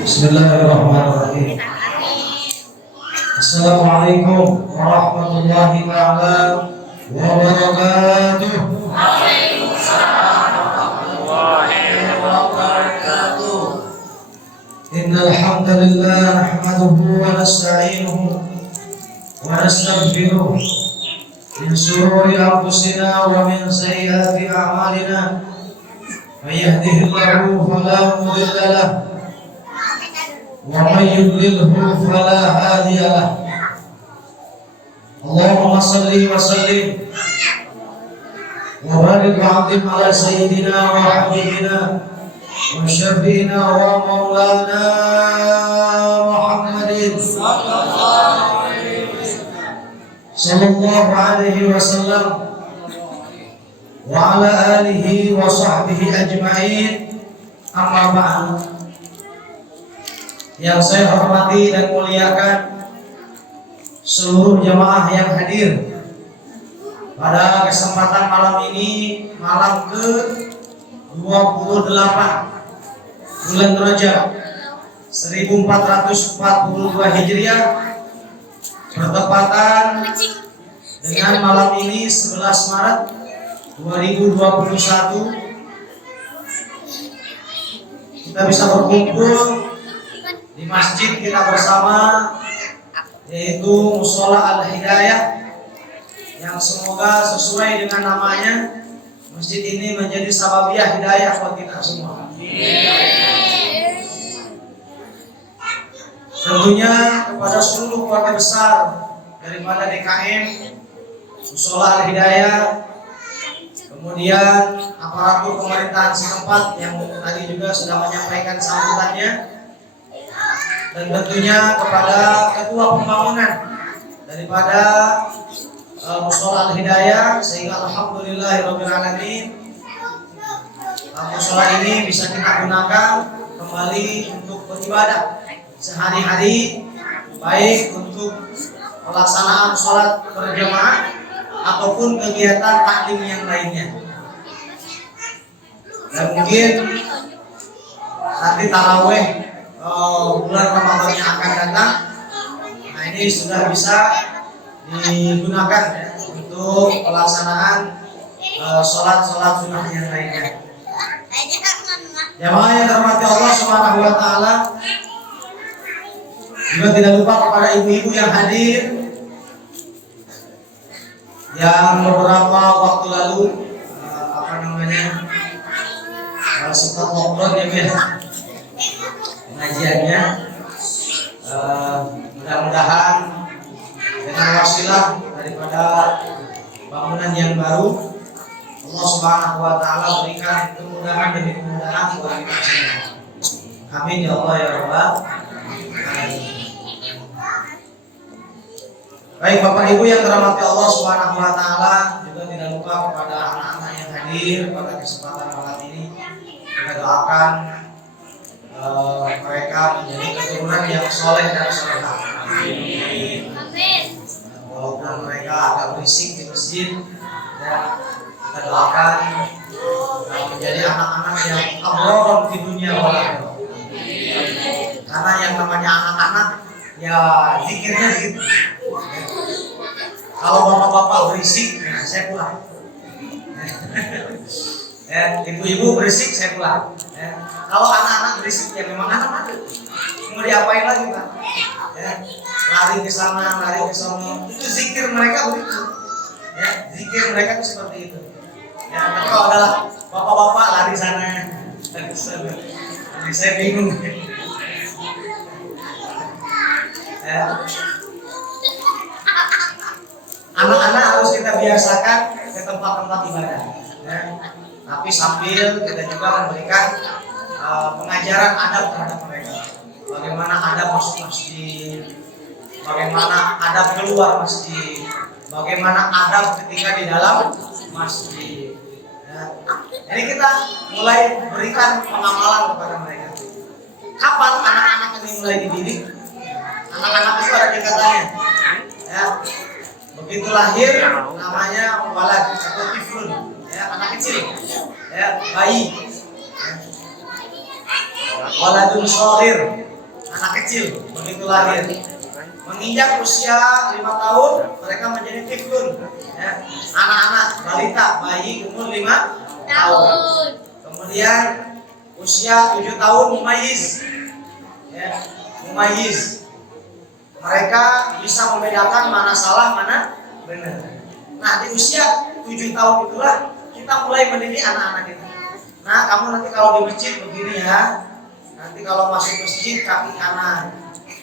Bismillahirrahmanirrahim. Assalamualaikum warahmatullahi wabarakatuh. Innal hamdalillah nahmaduhu wa nasta'inuhu wa nastaghfiruh min shururi anfusina wa min sayyiati a'malina. May yahdihillahu fala mudilla lahu wa may yudlilhu fala hadiya lahu. Allahumma shalli wa sallim wa barik wa azim ala sayyidina wa habibina wa syafi'ina wa maulana Muhammadin sallallahu alaihi wasallam wa ala alihi wa sahbihi ajma'in. Amma ba'du. Yang saya hormati dan muliakan seluruh jamaah yang hadir pada kesempatan malam ini, malam ke-28 bulan Rajab 1442 Hijriah, bertepatan dengan malam ini 11 Maret 2021. Kita bisa berkumpul di masjid kita bersama, yaitu Mushola Al-Hidayah, yang semoga sesuai dengan namanya, masjid ini menjadi sababiyah hidayah buat kita semua. Tentunya kepada seluruh keluarga besar daripada DKM Mushola Al-Hidayah, kemudian aparatur pemerintahan setempat yang tadi juga sudah menyampaikan sambutannya, dan tentunya kepada ketua pembangunan daripada Mushola Al-Hidayah, sehingga alhamdulillahirabbil alamin mushola ini bisa kita gunakan kembali untuk beribadah sehari-hari, baik untuk pelaksanaan sholat berjamaah ataupun kegiatan taklim yang lainnya. Dan mungkin nanti taraweh bulan Ramadan yang akan datang, nah ini sudah bisa digunakan ya, untuk pelaksanaan sholat-sholat sunnah yang lainnya. Jamaah yang dirahmati Allah Subhanahu wa taala, juga tidak lupa kepada ibu-ibu yang hadir, yang beberapa waktu lalu sempat lockdown ya pengajiannya. Mudah-mudahan dengan wasilah daripada bangunan yang baru, Allah Subhanahu wa taala berikan kemudahan demi kemudahan buat kita semua. Amin ya Allah ya Rabbal alamin. Baik Bapak Ibu yang dirahmati Allah Subhanahu wa taala, juga tidak lupa kepada anak-anak yang hadir pada kesempatan malam ini, kita doakan mereka menjadi keturunan yang soleh dan solehah. Amin. Walaupun mereka agak berisik di masjid, ya, kita doakan menjadi anak-anak yang abrar di dunia wal akhirah. Karena yang namanya anak-anak ya zikirnya gitu. Kalau bapak-bapak berisik, nah saya pulang. Ibu-ibu berisik, saya pulang. Kalau anak-anak berisik, ya memang anak-anak. Mau diapain lagi Pak? Lari ke sana, lari ke sana. Itu zikir mereka begitu. Zikir mereka itu seperti itu. Tapi kalau adalah bapak-bapak lari sana, lari sana. Jadi saya bingung. Anak-anak harus kita biasakan ke tempat-tempat ibadah, ya. Tapi sambil kita juga memberikan pengajaran adab terhadap mereka. Bagaimana adab masuk masjid, bagaimana adab keluar masjid, bagaimana adab ketika di dalam masjid. Ya. Jadi kita mulai berikan pengamalan kepada mereka. Kapan anak-anak ini mulai dididik? Anak-anak itu ada tingkatannya. Ya. Begitu lahir namanya walad atau tiflun, ya, anak kecil, ya, bayi. Waladun shaghir, anak kecil begitu lahir. Menginjak usia 5 tahun mereka menjadi tiflun, ya. Anak-anak balita, bayi umur 5 tahun. Kemudian usia 7 tahun mumayyiz, ya. Mumayyiz. Mereka bisa membedakan mana salah mana benar. Nah, di usia 7 tahun itulah kita mulai mendidik anak-anak kita. Nah, kamu nanti kalau di masjid begini ya. Nanti kalau masuk masjid kaki kanan.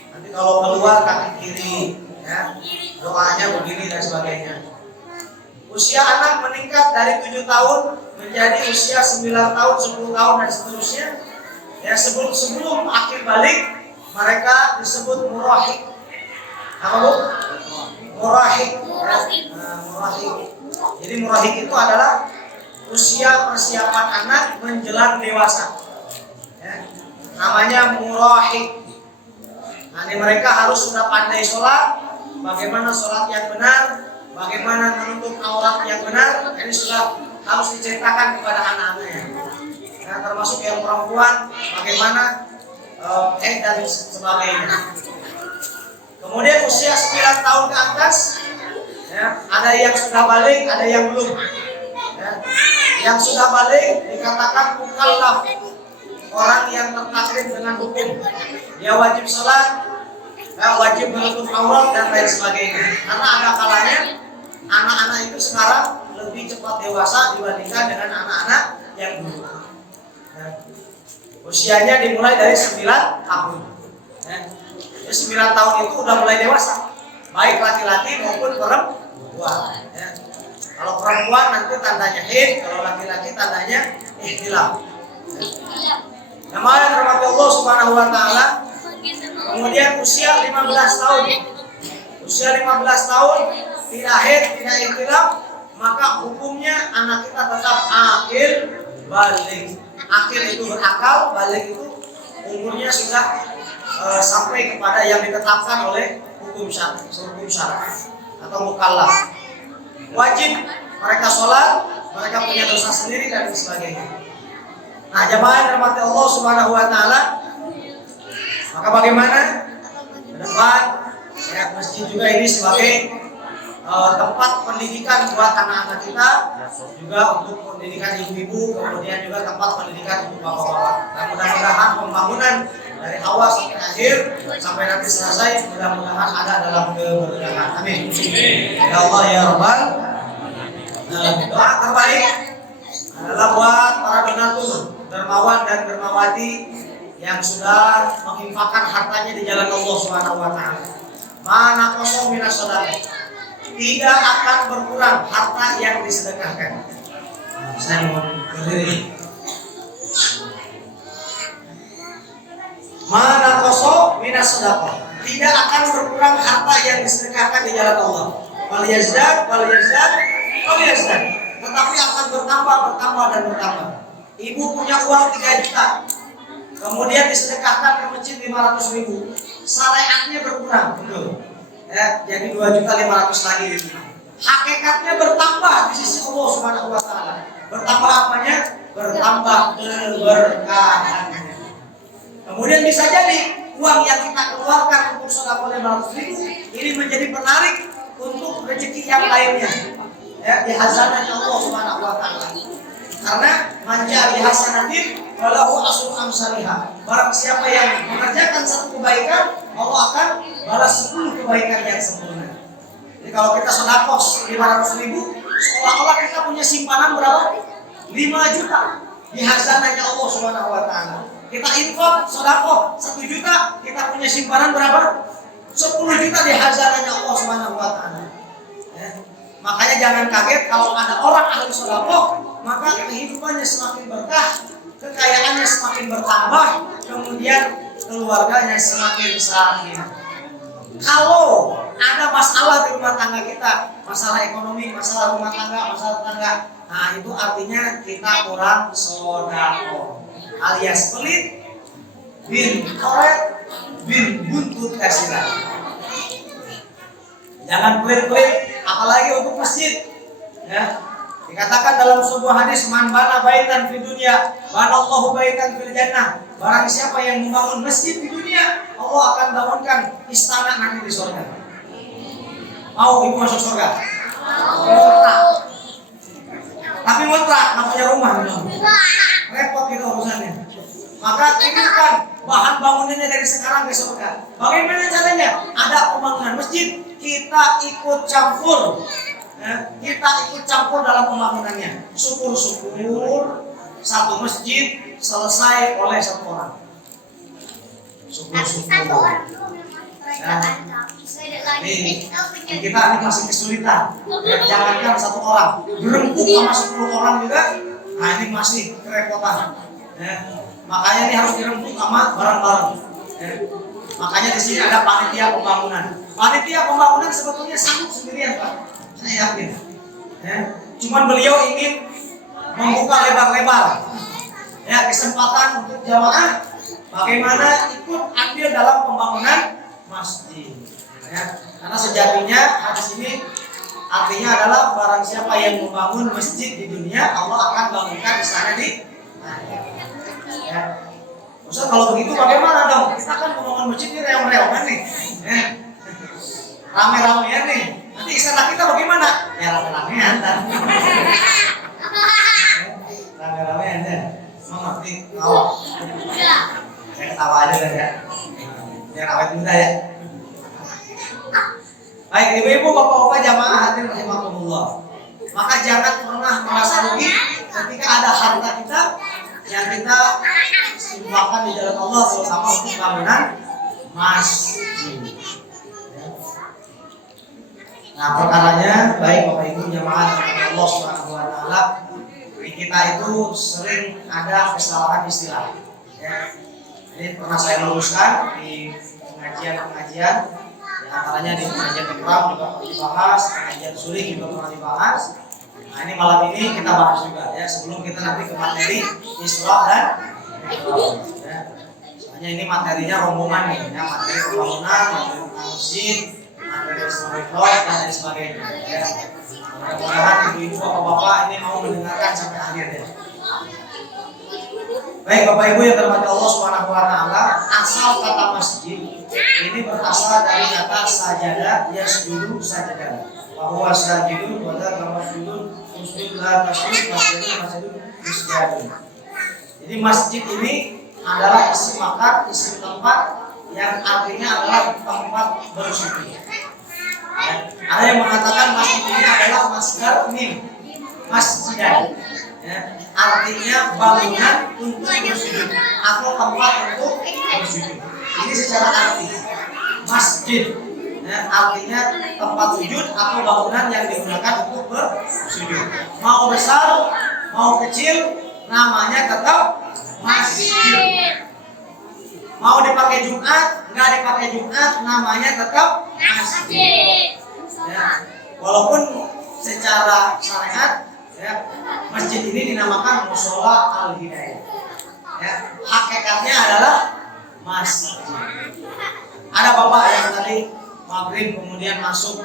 Nanti kalau keluar kaki kiri, ya. Doanya begini dan sebagainya. Usia anak meningkat dari 7 tahun menjadi usia 9 tahun, 10 tahun dan seterusnya. Ya, sebelum akhir balik mereka disebut murahik. Apa Bu? Murahik. Murahik. Jadi murahik itu adalah usia persiapan anak menjelang dewasa. Ya. Namanya murahik. Nah, ini mereka harus sudah pandai sholat, bagaimana sholat yang benar, bagaimana menutup aurat yang benar, ini sudah harus diceritakan kepada anak-anaknya. Nah, termasuk yang perempuan, bagaimana dan sebagainya. Kemudian usia 9 tahun ke atas, ya, ada yang sudah balik, ada yang belum. Ya. Yang sudah balik dikatakan mukallaf, orang yang tertaklim dengan hukum. Dia wajib sholat, wajib menutup aurat dan lain sebagainya. Karena ada kalanya anak-anak itu sekarang lebih cepat dewasa dibandingkan dengan anak-anak yang dulu. Nah, usianya dimulai dari 9 tahun. Ya. 9 tahun itu udah mulai dewasa, baik laki-laki maupun perempuan. Ya. Kalau perempuan nanti tandanya haid, kalau laki-laki tandanya ihtilam. Ya. Namanya rahmat Allah Subhanahu wa taala. Kemudian usia 15 tahun. Usia 15 tahun tidak haid, tidak ihtilam, maka hukumnya anak kita tetap akil balik. Akil itu berakal, balik itu umurnya sudah sampai kepada yang ditetapkan oleh hukum syara atau mukallaf. Wajib mereka sholat, mereka punya dosa sendiri dan sebagainya. Nah, jamaah yang dirahmati Allah Subhanahu wa taala, maka bagaimana ke depan ya, masjid juga ini sebagai tempat pendidikan buat anak-anak kita, juga untuk pendidikan ibu-ibu, kemudian juga tempat pendidikan untuk bapak-bapak. Dan mudah-mudahan pembangunan dari awal sampai akhir sampai nanti selesai mudah-mudahan ada dalam keberkahan. Amin. Ya Allah ya Rabbal alamin. Doa terbaik adalah buat para donatur, dermawan dan dermawati yang sudah menginfakkan hartanya di jalan Allah Subhanahu wa taala. Mana kosong minas sedekah. Tidak akan berkurang harta yang disedekahkan. Saya mau berdiri. Mana kosong minas sedekah. Tidak akan berkurang harta yang disedekahkan di jalan Allah. Wal yazdad. Tetapi akan bertambah dan bertambah. Ibu punya uang 3 juta. Kemudian disedekahkan ke masjid 500.000. Syariatnya berkurang, betul. Ya, jadi 2.500.000 lagi di sini. Hakikatnya bertambah di sisi Allah Subhanahu wa taala. Bertambah apanya? Bertambah keberkahannya. Kemudian bisa jadi uang yang kita keluarkan untuk sedekah 500.000 ini menjadi penarik untuk rezeki yang lainnya. Ya, di hazanahnya Allah Subhanahu wa taala. Karena manja bi hasanatin walahu asru amsalihha. Barang siapa yang mengerjakan satu kebaikan, Allah akan balas 10 kebaikan yang sempurna. Jadi kalau kita sedekah 500.000, seolah-olah kita punya simpanan berapa? 5 juta di hazanahnya Allah Subhanahu wa taala. Kita infak sedekah 1 juta, kita punya simpanan berapa? 10 juta di hazanahnya Allah Subhanahu wa taala. Ya. Makanya jangan kaget kalau ada orang ahli sedekah, maka kehidupannya semakin berkah, kekayaannya semakin bertambah, kemudian keluarganya semakin sakinah. Kalau ada masalah di rumah tangga kita, masalah ekonomi, masalah rumah tangga, masalah tetangga, nah itu artinya kita kurang sedekah, alias pelit, bin koret, bin buntut kasiran. Jangan pelit-pelit, apalagi untuk masjid. Ya. Dikatakan dalam sebuah hadis, man bana baitan fid dunya, banallahu baitan fil jannah. barang siapa yang membangun masjid di dunia, Allah akan bangunkan istana nanti di surga. Mau ibu masuk surga? Tapi ngontrak, nggak punya rumah, repot gitu urusannya. Maka kirimkan bahan bangunannya dari sekarang ke surga. Bagaimana caranya? Ada pembangunan masjid, kita ikut campur. Kita ikut campur dalam pembangunannya. Syukur-syukur satu masjid selesai oleh satu orang. Syukur-syukur. Kita ini masih kesulitan. Jangankan satu orang, berempuk sama 10 orang juga. Nah ini masih kerepotan. Makanya ini harus dirempuk sama bareng-bareng. Makanya di sini ada panitia pembangunan. Panitia pembangunan sebetulnya sanggup sendirian, Pak. Saya yakin. Cuman beliau ingin membuka lebar-lebar kesempatan untuk jamaah bagaimana ikut andil dalam pembangunan masjid. Karena sejatinya hadis ini artinya adalah barang siapa yang membangun masjid di dunia, Allah akan bangunkan istana di Ustaz, kalau begitu bagaimana dong? Kita kan membangun masjid ini reong-reongan nih. Rame-ramean nih. Nanti istana kita bagaimana? Ya rame-ramean kan. Rame-ramean ya. Mau ngerti? Tawa. Saya ketawa aja deh ya. Biar awet muda ya. Baik ibu-ibu, bapak-bapak jamaah hadirin rahimakumullah. Maka jangan pernah merasa rugi ketika ada harta kita yang kita simpakan di jalan Allah, terutama untuk bangunan masjid. Nah perkaranya baik bapak ibu jamaah Allah Subhanahu wa taala, kita itu sering ada kesalahan istilah. Ini pernah saya luruskan di pengajian-pengajian, di antaranya di pengajian Iqram juga pernah dibahas, pengajian Suri juga pernah dibahas. Nah ini malam ini kita bahas juga ya, sebelum kita nanti ke materi Isra dan soalnya ini materinya rombongan nih ya, materi pembangunan, materi masjid, materi Isra dan lain sebagainya ya. Mudah-mudahan ibu-ibu bapak-bapak ini mau mendengarkan sampai akhir ya. Baik Bapak Ibu yang terhormat Allah Subhanahu wa taala, asal kata masjid ini berasal dari kata sajadah, yasjudu sajadah. Bahwa sajidun wa dzaka masjidun usjud la tasjud masjidun musjadun. Jadi masjid ini adalah isim makan, isim tempat yang artinya adalah tempat bersujud. Ada yang mengatakan masjid ini adalah masdar mim, masjidan. Artinya bangunan untuk bersujud atau tempat untuk bersujud. Ini secara arti masjid artinya tempat sujud atau bangunan yang digunakan untuk bersujud. Mau besar, mau kecil, namanya tetap masjid. Mau dipakai Jumat, nggak dipakai Jumat, namanya tetap masjid. Walaupun secara syariat masjid ini dinamakan Mushola Al-Hidayah. Hakikatnya adalah masjid. Ada bapak yang tadi maghrib kemudian masuk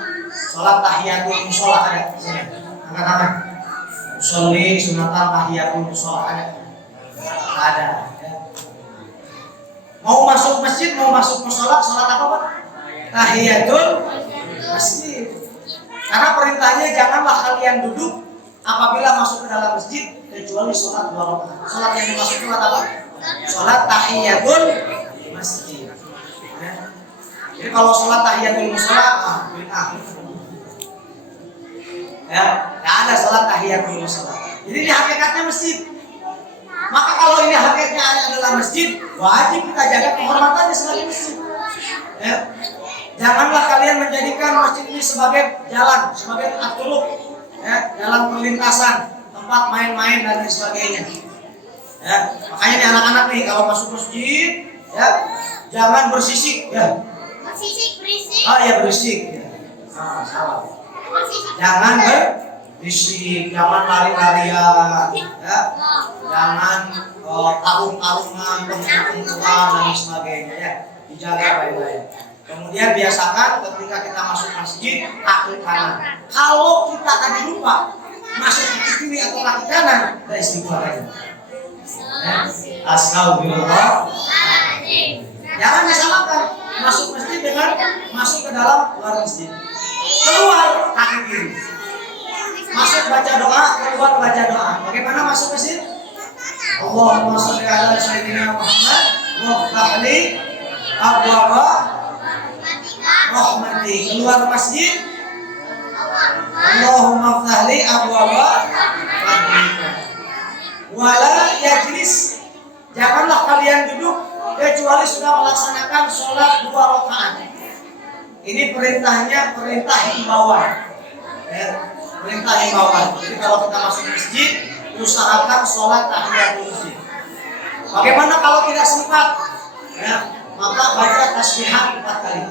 sholat tahiyatul mushola, ada angkat-angkat. Sholli sunatan tahiyatul mushola, ada. Mau masuk masjid, mau masuk mushola, sholat apa Pak? Tahiyatul masjid. Karena perintahnya janganlah kalian duduk apabila masuk ke dalam masjid kecuali sholat 2 rakaat. Sholat yang dimaksud sholat apa? Sholat tahiyatul masjid. Jadi kalau sholat tahiyatul mushola, nggak ada sholat tahiyatul mushola. Jadi ini hakikatnya masjid. Maka kalau ini hakikatnya adalah masjid, wajib kita jaga kehormatannya sebagai masjid. Janganlah kalian menjadikan masjid ini sebagai jalan, sebagai aturuk. Jalan perlintasan, tempat main-main dan lain sebagainya. Makanya nih anak-anak nih kalau masuk masjid, jangan bersisik berisik. Oh iya berisik. Salah. Jangan berisik, jangan lari-larian, jangan tarung-tarungan, tengkuk-tengkukan dan lain sebagainya ya. Dijaga baik-baik. Kemudian biasakan ketika kita masuk masjid kaki kanan. Kalau kita tadi lupa masuk kaki kiri atau kaki kanan, kita istighfar aja. Astagfirullah. Jangan disamakan masuk masjid dengan masuk ke dalam luar masjid. Keluar kaki kiri. Masuk baca doa, keluar baca doa. Bagaimana masuk masjid? Allahumma sholli ala sayyidina Muhammad waftah li abwaaba rahmati. Keluar masjid, Allahumma ftah li abwaaba rahmatika. Wala yajlis. Janganlah kalian duduk kecuali sudah melaksanakan sholat 2 rakaat. Ini perintahnya perintah himbauan. Ya, perintah himbauan. Jadi kalau kita masuk masjid, usahakan sholat tahiyatul masjid. Bagaimana kalau tidak sempat? Ya, maka baca tasbihat 4 kali.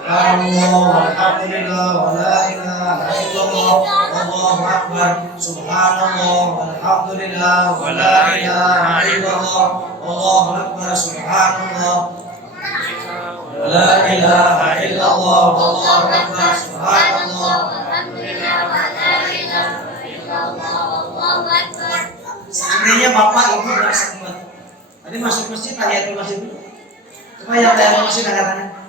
Alhamdulillah wa la ilaha illallah wallahu akbar subhanallah walhamdulillah wa la ilaha illallah wallahu akbar subhanallah wa la ilaha illallah wallahu akbar subhanallah walhamdulillah wa la ilaha illallah wallahu akbar. Seandainya Bapak Ibu enggak sempat, tadi masuk masjid tahiyatul masjid dulu. Coba yang tahiyatul masjid angkat tangan.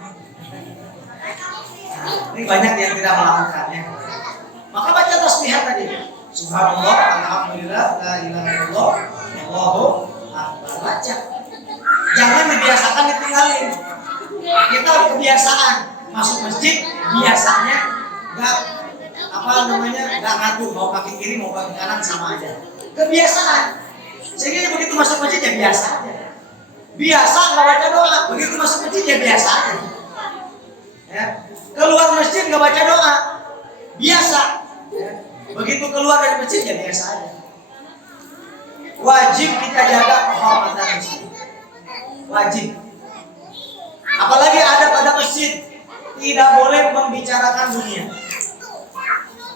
Ini banyak yang tidak melakukannya. Maka baca tasbihat tadi. Subhanallah, alhamdulillah, la ilaha illallah, wallahu akbar. Baca. Jangan dibiasakan ditinggalin. Kita kebiasaan masuk masjid biasanya enggak ngatur mau kaki kiri mau kaki kanan sama aja. Kebiasaan. Sehingga begitu masuk masjid ya biasa aja. Biasa enggak baca doa, begitu masuk masjid ya biasa aja. Ya. Keluar masjid nggak baca doa, biasa. Begitu keluar dari masjid ya biasa aja. Wajib kita jaga kehormatan masjid. Wajib. Apalagi adab-adab masjid, tidak boleh membicarakan dunia.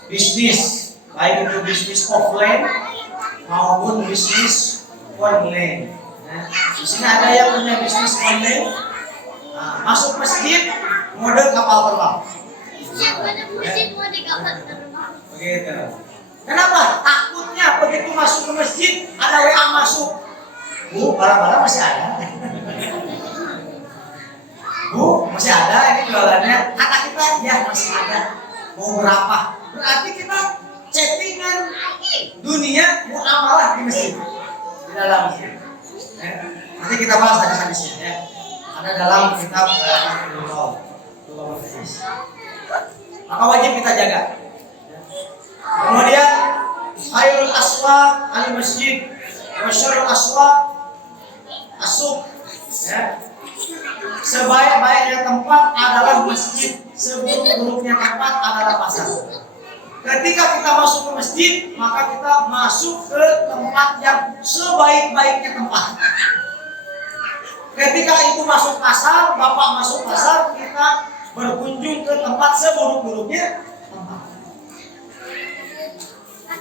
Bisnis, baik itu bisnis offline maupun bisnis online. Di sini ada yang punya bisnis online. Nah, masuk masjid mode kapal terbang. Begitu. Kenapa? Takutnya begitu masuk ke masjid ada WA masuk. Bu, barang-barang masih ada. Bu, masih ada ini jualannya. Kata kita, ya masih ada. Mau berapa? Berarti kita chattingan dunia muamalah di masjid. Di dalam masjid. Ya. Nanti kita bahas hadis-hadisnya ya. Ada dalam kitab Al-Qur'an. Maka wajib kita jaga. Kemudian khairul aswaq al-masjid wa syarrul aswaq as-suq. Ya. Sebaik-baiknya tempat adalah masjid, seburuk-buruknya tempat adalah pasar. Ketika kita masuk ke masjid, maka kita masuk ke tempat yang sebaik-baiknya tempat. Ketika itu masuk pasar, Bapak masuk pasar, kita berkunjung ke tempat seburuk-buruknya tempat.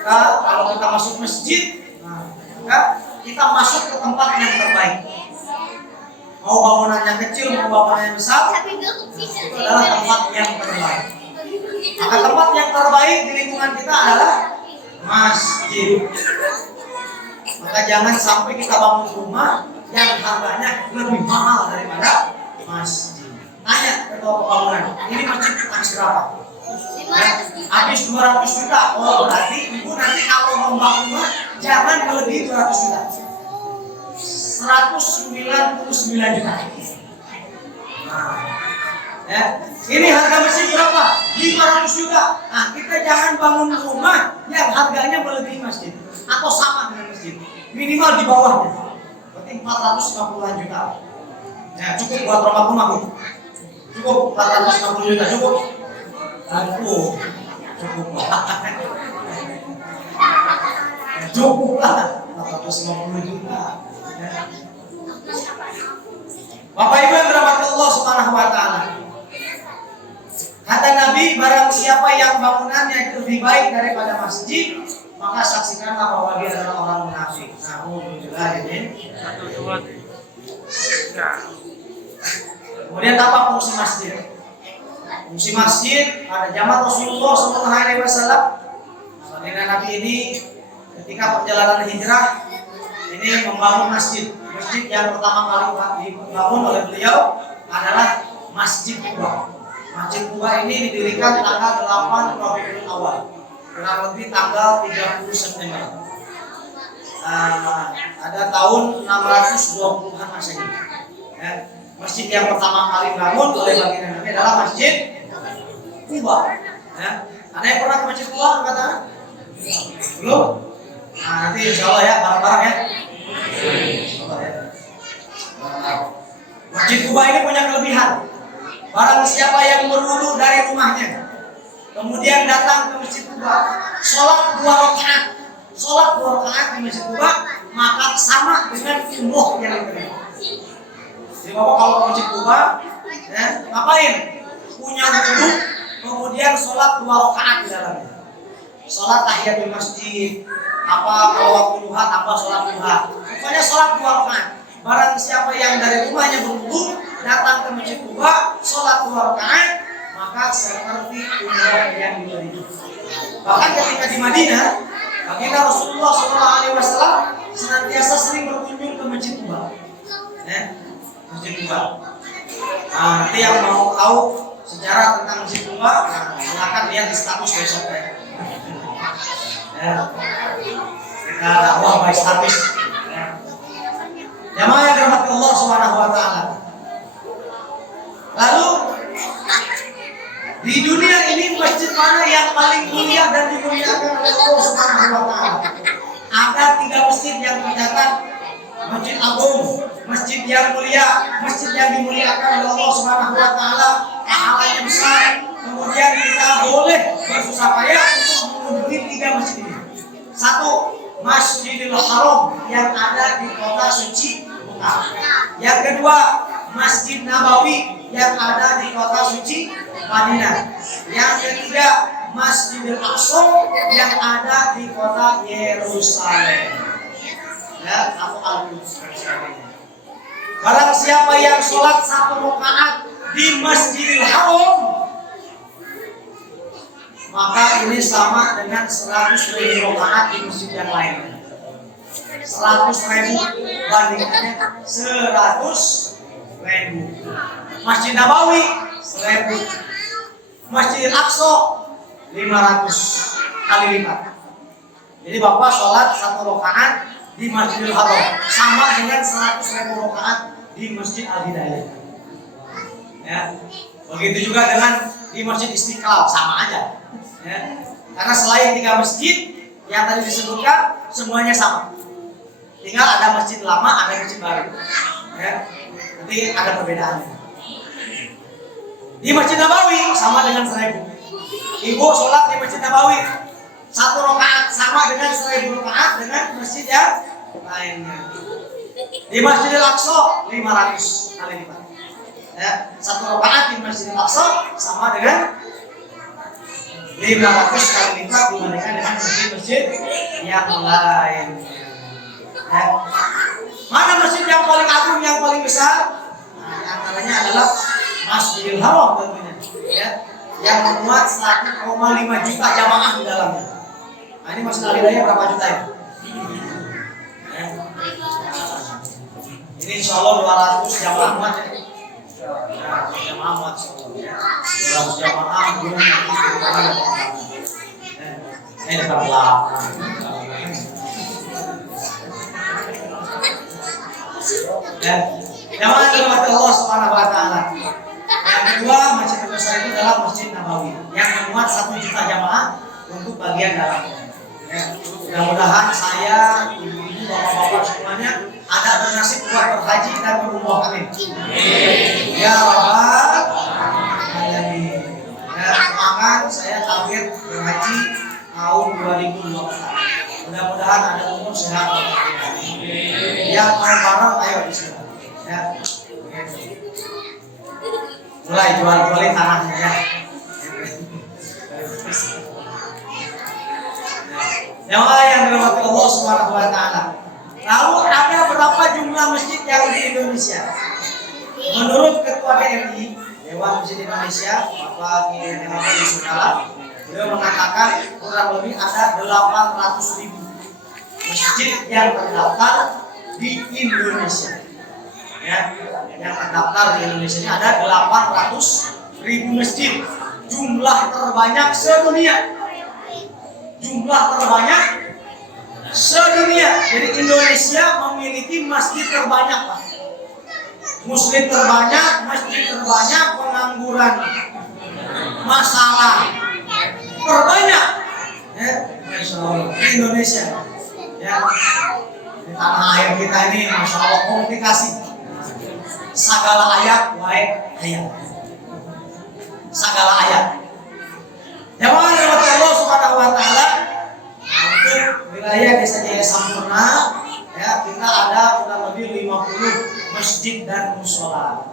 Nah, kalau kita masuk masjid, maka kita masuk ke tempat yang terbaik. Mau bangunannya kecil, mau bangunannya besar, itu adalah tempat yang terbaik. Maka tempat yang terbaik di lingkungan kita adalah masjid. Maka jangan sampai kita bangun rumah yang harganya lebih mahal daripada masjid. Tanya ke bangunan, ini masjid habis berapa? Habis 200 juta. Oh, berarti ibu nanti kalau mau bangun rumah jangan melebihi 200 juta. 199 juta. Nah, ya. Ini harga masjid berapa? 500 juta. Nah, kita jangan bangun rumah yang harganya melebihi masjid atau sama dengan masjid. Minimal di bawahnya. Berarti 450 juta. Ya, cukup buat rumah Bu. Cukup 450 juta cukup. Aduh, cukup lah. Cukup lah 450 juta. Ya. Bapak Ibu yang dirahmati Allah Subhanahu wa taala. Kata Nabi, barang siapa yang bangunannya itu lebih baik daripada masjid, maka saksikanlah bahwa dia adalah orang munafik. Alhamdulillah ini. Kemudian apa fungsi masjid? Fungsi masjid pada zaman Rasulullah SAW. Baginda Nabi ini ketika perjalanan hijrah, ini membangun masjid. Masjid yang pertama kali dibangun oleh beliau adalah Masjid Quba. Masjid Quba ini didirikan tanggal 8 Rabiul Awal, kurang lebih tanggal 30 September. Ada tahun 620-an Masehi. Ya. Masjid yang pertama kali dibangun oleh baginda Nabi adalah Masjid Quba. Ya. Ada yang pernah ke Masjid Quba kata? Belum? Nah, nanti insya Allah ya, bareng-bareng ya. Masjid Quba ini punya kelebihan. Barang siapa yang berwudu dari rumahnya, kemudian datang ke Masjid Quba, sholat 2 rakaat, di Masjid Quba, maka sama dengan umroh yang diterima. Jadi Bapak kalau ke Masjid Quba, ya, ngapain? Punya wudu, kemudian sholat 2 rakaat di dalamnya. Sholat tahiyatul masjid, kalau waktu duha tambah sholat duha. Pokoknya sholat 2 rakaat. Barang siapa yang dari rumahnya berwudu datang ke Masjid Quba, sholat 2 rakaat, maka seperti umroh yang diterima. Bahkan ketika di Madinah, baginda Rasulullah SAW senantiasa sering berkunjung ke Masjid Quba. Masjid Quba. Nah, nanti yang mau tahu sejarah tentang Masjid Quba, silakan lihat di status besok ya. Kita dakwah by status. Jamaah yang dirahmati Allah Subhanahu wa taala. Lalu di dunia ini masjid mana yang paling mulia dan dimuliakan oleh Allah Subhanahu wa taala? Ada 3 masjid yang tercatat, Masjid Agung, masjid yang mulia, masjid yang dimuliakan oleh Allah Subhanahu wa taala, pahalanya besar. Kemudian kita boleh bersusah payah untuk mengunjungi 3 masjid ini. 1, Masjidil Haram yang ada di kota suci Mekah. Yang kedua, Masjid Nabawi yang ada di kota suci Madinah. Yang ketiga, Masjidil Aqsa yang ada di kota Yerusalem. Ya, atau Al-Quds. Barang siapa yang sholat 1 rakaat di Masjidil Haram, maka ini sama dengan 100.000 rakaat di masjid yang lain. 100.000 bandingannya 100.000. Masjid Nabawi 1.000. Masjid Al-Aqsa 500 kali lipat. Jadi Bapak sholat 1 rakaat di Masjidil Haram sama dengan 100.000 rakaat di Masjid Al-Hidayah. Ya. Begitu juga dengan di Masjid Istiqlal, sama aja. Ya. Karena selain 3 masjid yang tadi disebutkan, semuanya sama. Tinggal ada masjid lama, ada masjid baru. Ya. Nanti ada perbedaannya. Di Masjid Nabawi sama dengan 1.000. Ibu sholat di Masjid Nabawi 1 rakaat sama dengan 1.000 rakaat dengan masjid yang lainnya. Di Masjidil Aqsa 500 kali lipat. Ya, 1 rakaat di Masjidil Aqsa sama dengan 500 kali lipat dibandingkan dengan masjid-masjid yang lain. Ya. Mana masjid yang paling agung, yang paling besar? Nah, antaranya adalah Masjidil Haram tentunya. Ya, yang memuat 1,5 juta jamaah di dalamnya. Nah, ini Masjid Al-Hidayah berapa juta ya? Ini insya Allah 200 jamaah muat ya. Nah, jamaah muat ya. 200 jamaah belum nanti ini dekat belakang. Ya, jamaah dirahmati Allah Subhanahu wa taala. Yang kedua, masjid terbesar itu adalah Masjid Nabawi yang memuat 1 juta jamaah untuk bagian dalamnya. Ya, mudah-mudahan saya, ibu-ibu, bapak-bapak semuanya ada bernasib buat berhaji dan berumrah. Amin. Ya Rabbal Alamin. Ya, semangat saya target berhaji tahun 2024. Mudah-mudahan ada umur sehat. Yang mau bareng ayo bismillah. Ya. Mulai jual-jualin tanahnya ya. Jamaah yang dirahmati Allah Subhanahu wa taala. Lalu ada berapa jumlah masjid yang di Indonesia? Menurut Ketua DMI, Dewan Masjid Indonesia, Bapak Kiai Muhammad Yusuf Kala, beliau mengatakan kurang lebih ada 800.000 masjid yang terdaftar di Indonesia. Ya, yang terdaftar di Indonesia ini ada 800.000 masjid, jumlah terbanyak sedunia. Jumlah terbanyak sedunia. Jadi Indonesia memiliki masjid terbanyak, Pak. Muslim terbanyak, masjid terbanyak, pengangguran, masalah terbanyak. Ya, Masya Allah, di Indonesia. Ya, di tanah air kita ini, Masya Allah, komunikasi. Segala ayat, baik ayat. Segala ayat. Jamaah rahmat Allah Subhanahu wa taala, untuk wilayah Desa Jaya Sampurna, ya, kita ada kurang lebih 50 masjid dan mushola.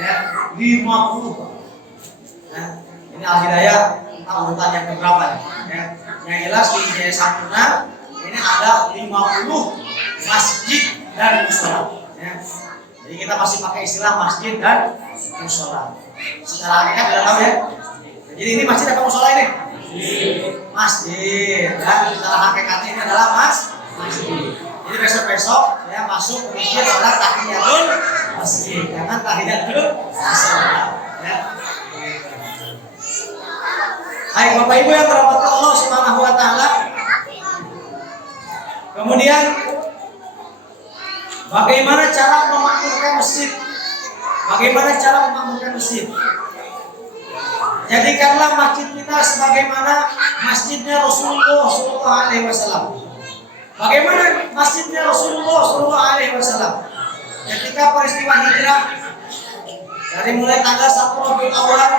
Ya, 50. Nah, ini Al-Hidayah urutan yang keberapa ya? Yang jelas di Jaya Sampurna ini ada 50 masjid dan mushola. Ya. Jadi kita masih pakai istilah masjid dan mushola. Secara hakikat sudah tahu ya. Jadi ini masjid apa mushola ini? Masjid. Dan secara hakikatnya ini adalah masjid. Jadi besok-besok ya masuk ke masjid adalah tahiyatul masjid, jangan tahiyatul mushola. Ya. Hai Bapak Ibu yang dirahmati Allah Subhanahu wa taala. Kemudian bagaimana cara memakmurkan masjid? Bagaimana cara memakmurkan masjid? Jadikanlah masjid kita sebagaimana masjidnya Rasulullah SAW. Bagaimana masjidnya Rasulullah SAW? Ketika peristiwa hijrah dari mulai tanggal 1 Rabiul Awal,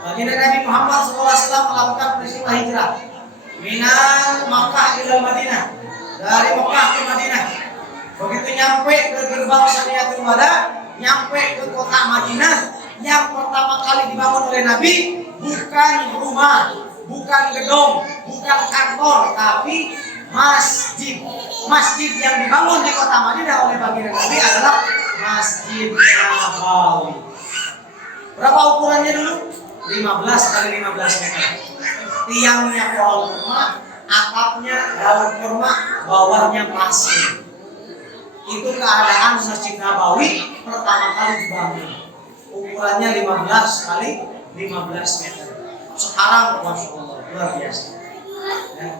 baginda Nabi Muhammad SAW melakukan peristiwa hijrah minal Makkah ila Madinah, dari Makkah ke Madinah. Begitu nyampe ke gerbang Saniyatul Wada, nyampe ke kota Madinah, yang pertama kali dibangun oleh Nabi bukan rumah, bukan gedung, bukan kantor, tapi masjid. Masjid yang dibangun di kota Madinah oleh baginda Nabi adalah Masjid Nabawi. Berapa ukurannya dulu? 15 kali 15 meter. Tiangnya pohon kurma, atapnya daun kurma, bawahnya pasir. Itu keadaan Masjid Nabawi pertama kali dibangun. Ukurannya 15 kali 15 meter. Sekarang Masya Allah, luar biasa. Ya.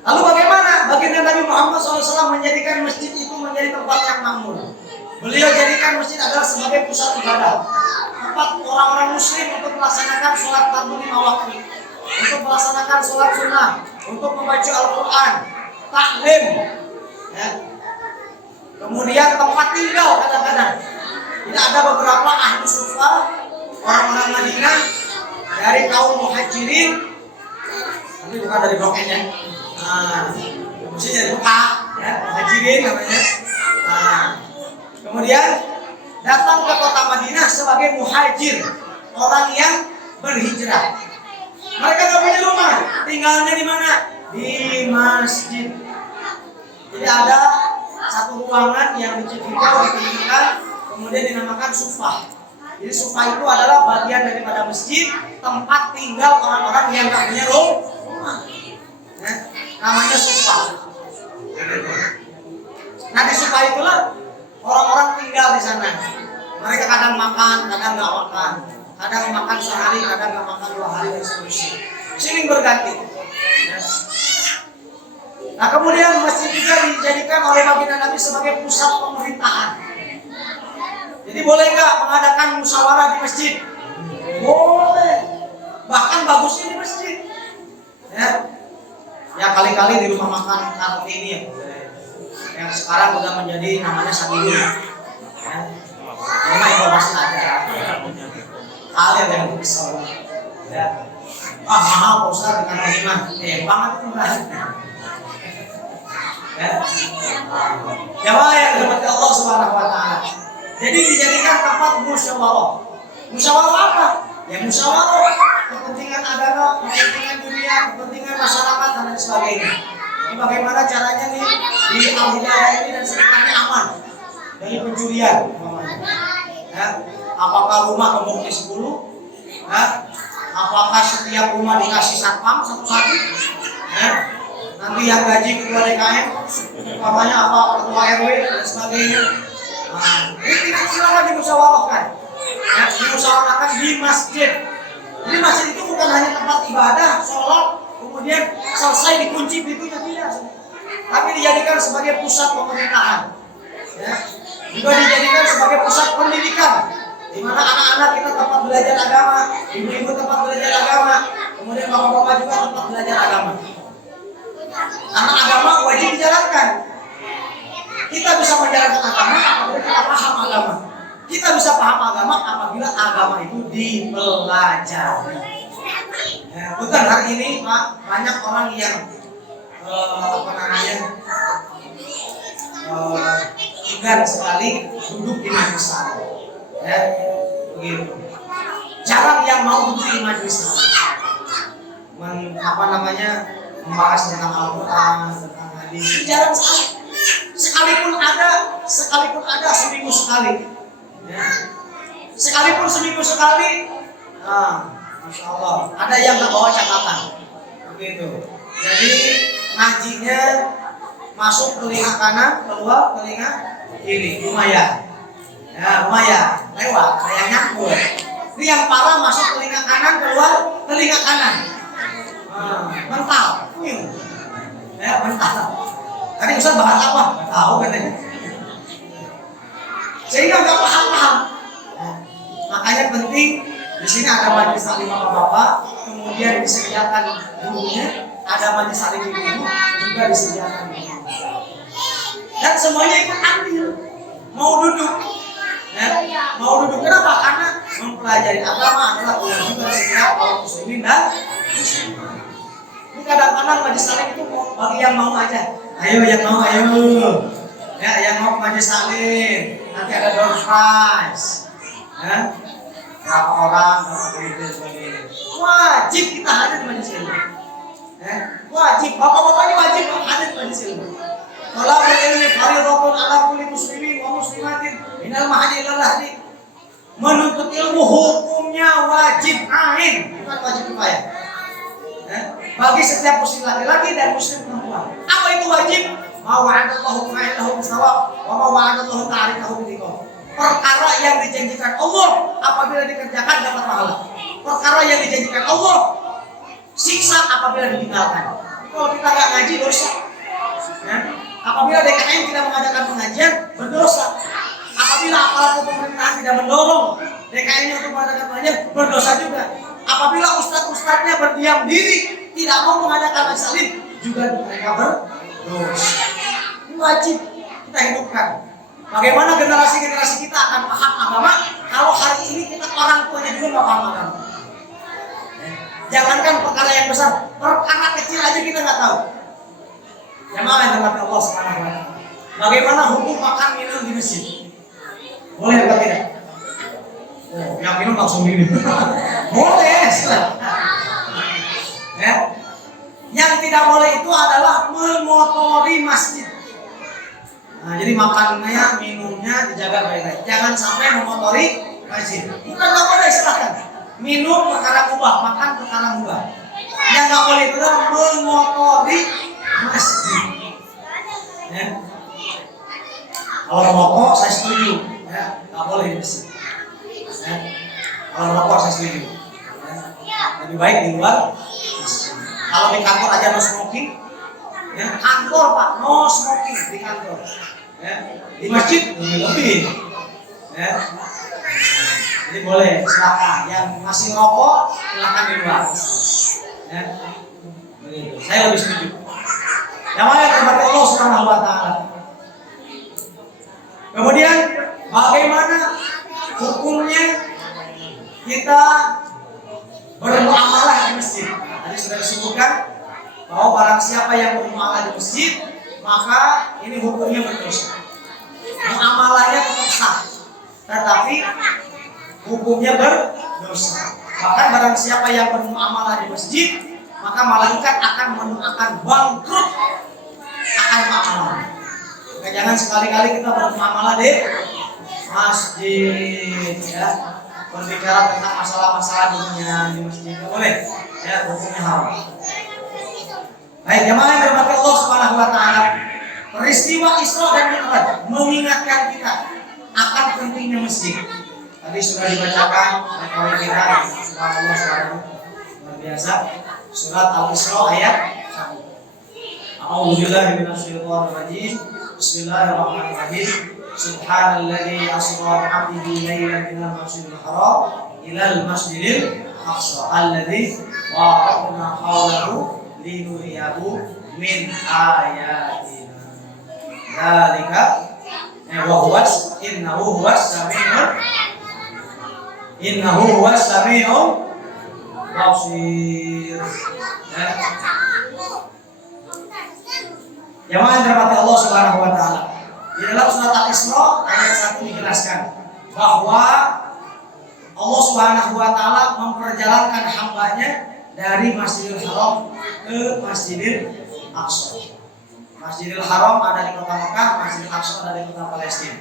Lalu bagaimana baginda Nabi Muhammad SAW menjadikan masjid itu menjadi tempat yang makmur? Beliau jadikan masjid adalah sebagai pusat ibadah, tempat orang-orang muslim untuk melaksanakan sholat fardu 5 waktu, untuk melaksanakan sholat sunnah, untuk membaca Al-Quran, taklim, ya. Kemudian tempat tinggal kadang-kadang. Tidak ada beberapa ahli sufa, orang-orang Madinah dari kaum muhajirin, tapi bukan dari Blok N ya. Maksudnya dari Mekah, ya, muhajirin namanya. Kemudian datang ke kota Madinah sebagai muhajir, orang yang berhijrah. Mereka tidak punya rumah, tinggalnya di mana? Di masjid. Jadi ada satu ruangan yang diciptakan, ditinggikan, kemudian dinamakan sufah. Jadi sufah itu adalah bagian daripada masjid, tempat tinggal orang-orang yang tidak punya rumah. Ya, namanya sufah. Nah di sufah itulah orang-orang tinggal di sana. Mereka kadang makan, kadang nggak makan, kadang makan sehari, kadang nggak makan 2 hari dan seterusnya. Silih berganti. Ya. Nah kemudian masjid juga dijadikan oleh baginda Nabi sebagai pusat pemerintahan. Jadi boleh nggak mengadakan musyawarah di masjid? Boleh. Bahkan bagusnya di masjid. Ya kali-kali di rumah makan Kartini ya. Yang sekarang udah menjadi namanya Sabilu. Ya. Ini mah informasi aja. Kalian yang kesal. Ya. Mahal Pak Ustaz dengan terima. Banget itu murah. Jamaah yang dirahmati Allah Subhanahu wa taala. Jadi dijadikan tempat musyawarah. Musyawarah apa? Ya musyawarah kepentingan agama, kepentingan dunia, kepentingan masyarakat dan lain sebagainya. Ini bagaimana caranya nih di Al-Hidayah ini dan sekitarnya aman dari pencurian. Ya. Apakah rumah gemboknya 10? Ya. Apakah setiap rumah dikasih satpam satu-satu? Ya. nanti yang gaji ketua DKM, umpamanya apa ketua RW dan sebagainya. Nah, ini tidak silakan dimusyawarahkan. Ya, dimusyawarahkan di masjid. Jadi masjid itu bukan hanya tempat ibadah, sholat, kemudian selesai dikunci pintunya, tidak. Tapi dijadikan sebagai pusat pemerintahan. Ya. Juga dijadikan sebagai pusat pendidikan, di mana anak-anak kita tempat belajar agama, ibu-ibu tempat belajar agama, kemudian bapak-bapak juga tempat belajar agama. Karena agama wajib dijalankan. Kita bisa menjalankan agama apabila kita paham agama. Kita bisa paham agama apabila agama itu dipelajari. Ya, bukan hari ini Pak, banyak orang yang enggan sekali duduk di majelis taklim. Ya, begitu. Jarang yang mau duduk di majelis taklim. Membahas tentang Al-Quran, tentang hadis. Jarang sekali. Sekalipun ada seminggu sekali. Ya. Sekalipun seminggu sekali, Masya Allah, ada yang nggak bawa catatan, begitu. Jadi ngajinya masuk telinga kanan, keluar telinga kiri, lumayan. Ya, lumayan, lewat, kayak nyambur. Ini yang parah masuk telinga kanan, keluar telinga kanan. Mental, ya mental. Tadi Ustaz bahas apa? Nggak tahu katanya. Sehingga nggak paham-paham. Makanya penting di sini ada majelis taklim bapak-bapak, kemudian disediakan gurunya, ada majelis taklim ibu juga disediakan. Dan semuanya ikut ambil, mau duduk. Ya, mau duduk kenapa? Karena mempelajari agama adalah kewajiban setiap kaum muslimin dan muslimat. Ini kadang-kadang majelis taklim itu bagi yang mau aja. Ayo yang mau, ayo. Ya, yang mau ke majelis taklim. Nanti ada door prize. Ya. Berapa orang, berapa sebagainya. Wajib kita hadir di majelis ilmu. Ya. Wajib, bapak-bapak ini wajib hadir di majelis ilmu. Kalau ilmu fardhatun ala kulli muslimin wa muslimatin minal mahdi ilal lahdi. Menuntut ilmu hukumnya wajib ain, bukan wajib kifayah. Bagi setiap muslim laki-laki dan muslim perempuan. Apa itu wajib? Ma wa'adallahu fa'ilahu bisawab wa ma wa'adallahu ta'rikahu bidiqam. Perkara yang dijanjikan Allah apabila dikerjakan dapat pahala. Perkara yang dijanjikan Allah siksa apabila ditinggalkan. Kalau kita nggak ngaji dosa. Ya. Apabila DKM tidak mengadakan pengajian berdosa. Apabila aparat pemerintahan tidak mendorong DKM untuk mengadakan pengajian berdosa juga. Apabila ustadz-ustadznya berdiam diri tidak mau mengadakan majelis taklim juga mereka berdosa. Ini wajib kita hidupkan. Bagaimana generasi-generasi kita akan paham agama kalau hari ini kita orang tuanya juga nggak paham agama. Jangankan perkara yang besar, perkara kecil aja kita nggak tahu. Jamaah yang dirahmati Allah Subhanahu wa taala. Bagaimana hukum makan minum di masjid? Boleh atau tidak? Oh, yang minum langsung minum. Boleh. Ya. Yang tidak boleh itu adalah mengotori masjid. Nah, jadi makannya, minumnya dijaga baik-baik. Jangan sampai mengotori masjid. Bukan nggak boleh, silakan. Minum perkara mubah, makan perkara mubah. Yang nggak boleh itu adalah mengotori masjid. Ya. Kalau rokok saya setuju, ya nggak boleh di masjid. Ya. Kalau rokok saya setuju. Ya. Lebih baik di luar. Kalau di kantor aja no smoking, ya kantor Pak no smoking di kantor. Ya. Di masjid lebih. Ya. Jadi boleh, silakan. Yang masih rokok silakan di luar. Ya. Begitu. Saya lebih setuju. Yang mana kepada Allah Subhanahu wa taala. Kemudian bagaimana hukumnya kita bermuamalah di masjid? Tadi sudah disebutkan bahwa barang siapa yang bermuamalah di masjid maka ini hukumnya berdosa. Muamalahnya tetap sah, tetapi hukumnya berdosa. Bahkan barang siapa yang bermuamalah di masjid maka malaikat akan mendoakan bangkrut akan muamalah. Nah, jangan sekali-kali kita bermuamalah di masjid, ya. Berbicara tentang masalah-masalah dunia di masjid, nggak boleh. Ya, hukumnya haram. Baik, jemaah yang dirahmati Allah Subhanahu wa taala. Peristiwa Isra dan Mi'raj mengingatkan kita akan pentingnya masjid. Tadi sudah dibacakan oleh kita, subhanallah luar biasa. Surat Al-Isra ayat 1. A'udzubillahi minasyaitonir rajim. Bismillahirrahmanirrahim. Subhanalladzi asra bi 'abdihi lailan minal masjidil haram ilal masjidil aqsa alladzi barakna hawlahu linuriyahu min ayatina. Dzalika wa huwas innahu huwas samiul basir. Jemaah yang dirahmati Allah Subhanahu wa taala. Di dalam surat Al-Isra ayat 1 dijelaskan bahwa Allah Subhanahu wa taala memperjalankan hambanya dari Masjidil Haram ke Masjidil Aqsa. Masjidil Haram ada di kota Mekah, Masjidil Aqsa ada di kota Palestina.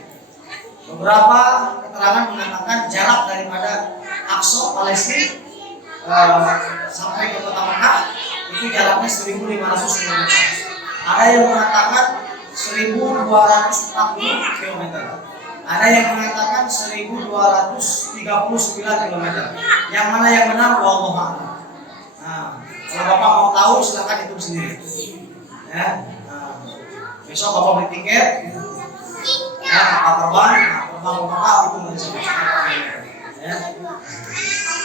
Beberapa keterangan mengatakan jarak daripada Aqsa Palestina sampai ke kota Mekah itu jaraknya 1.500 km. Ada yang mengatakan 1.240 km. Ada yang mengatakan 1.239 km. Yang mana yang benar? Wallahu a'lam. Nah, kalau Bapak mau tahu silakan hitung sendiri. Ya. Besok Bapak beli tiket. Ya, kapal terbang Bapak itu menjadi ya.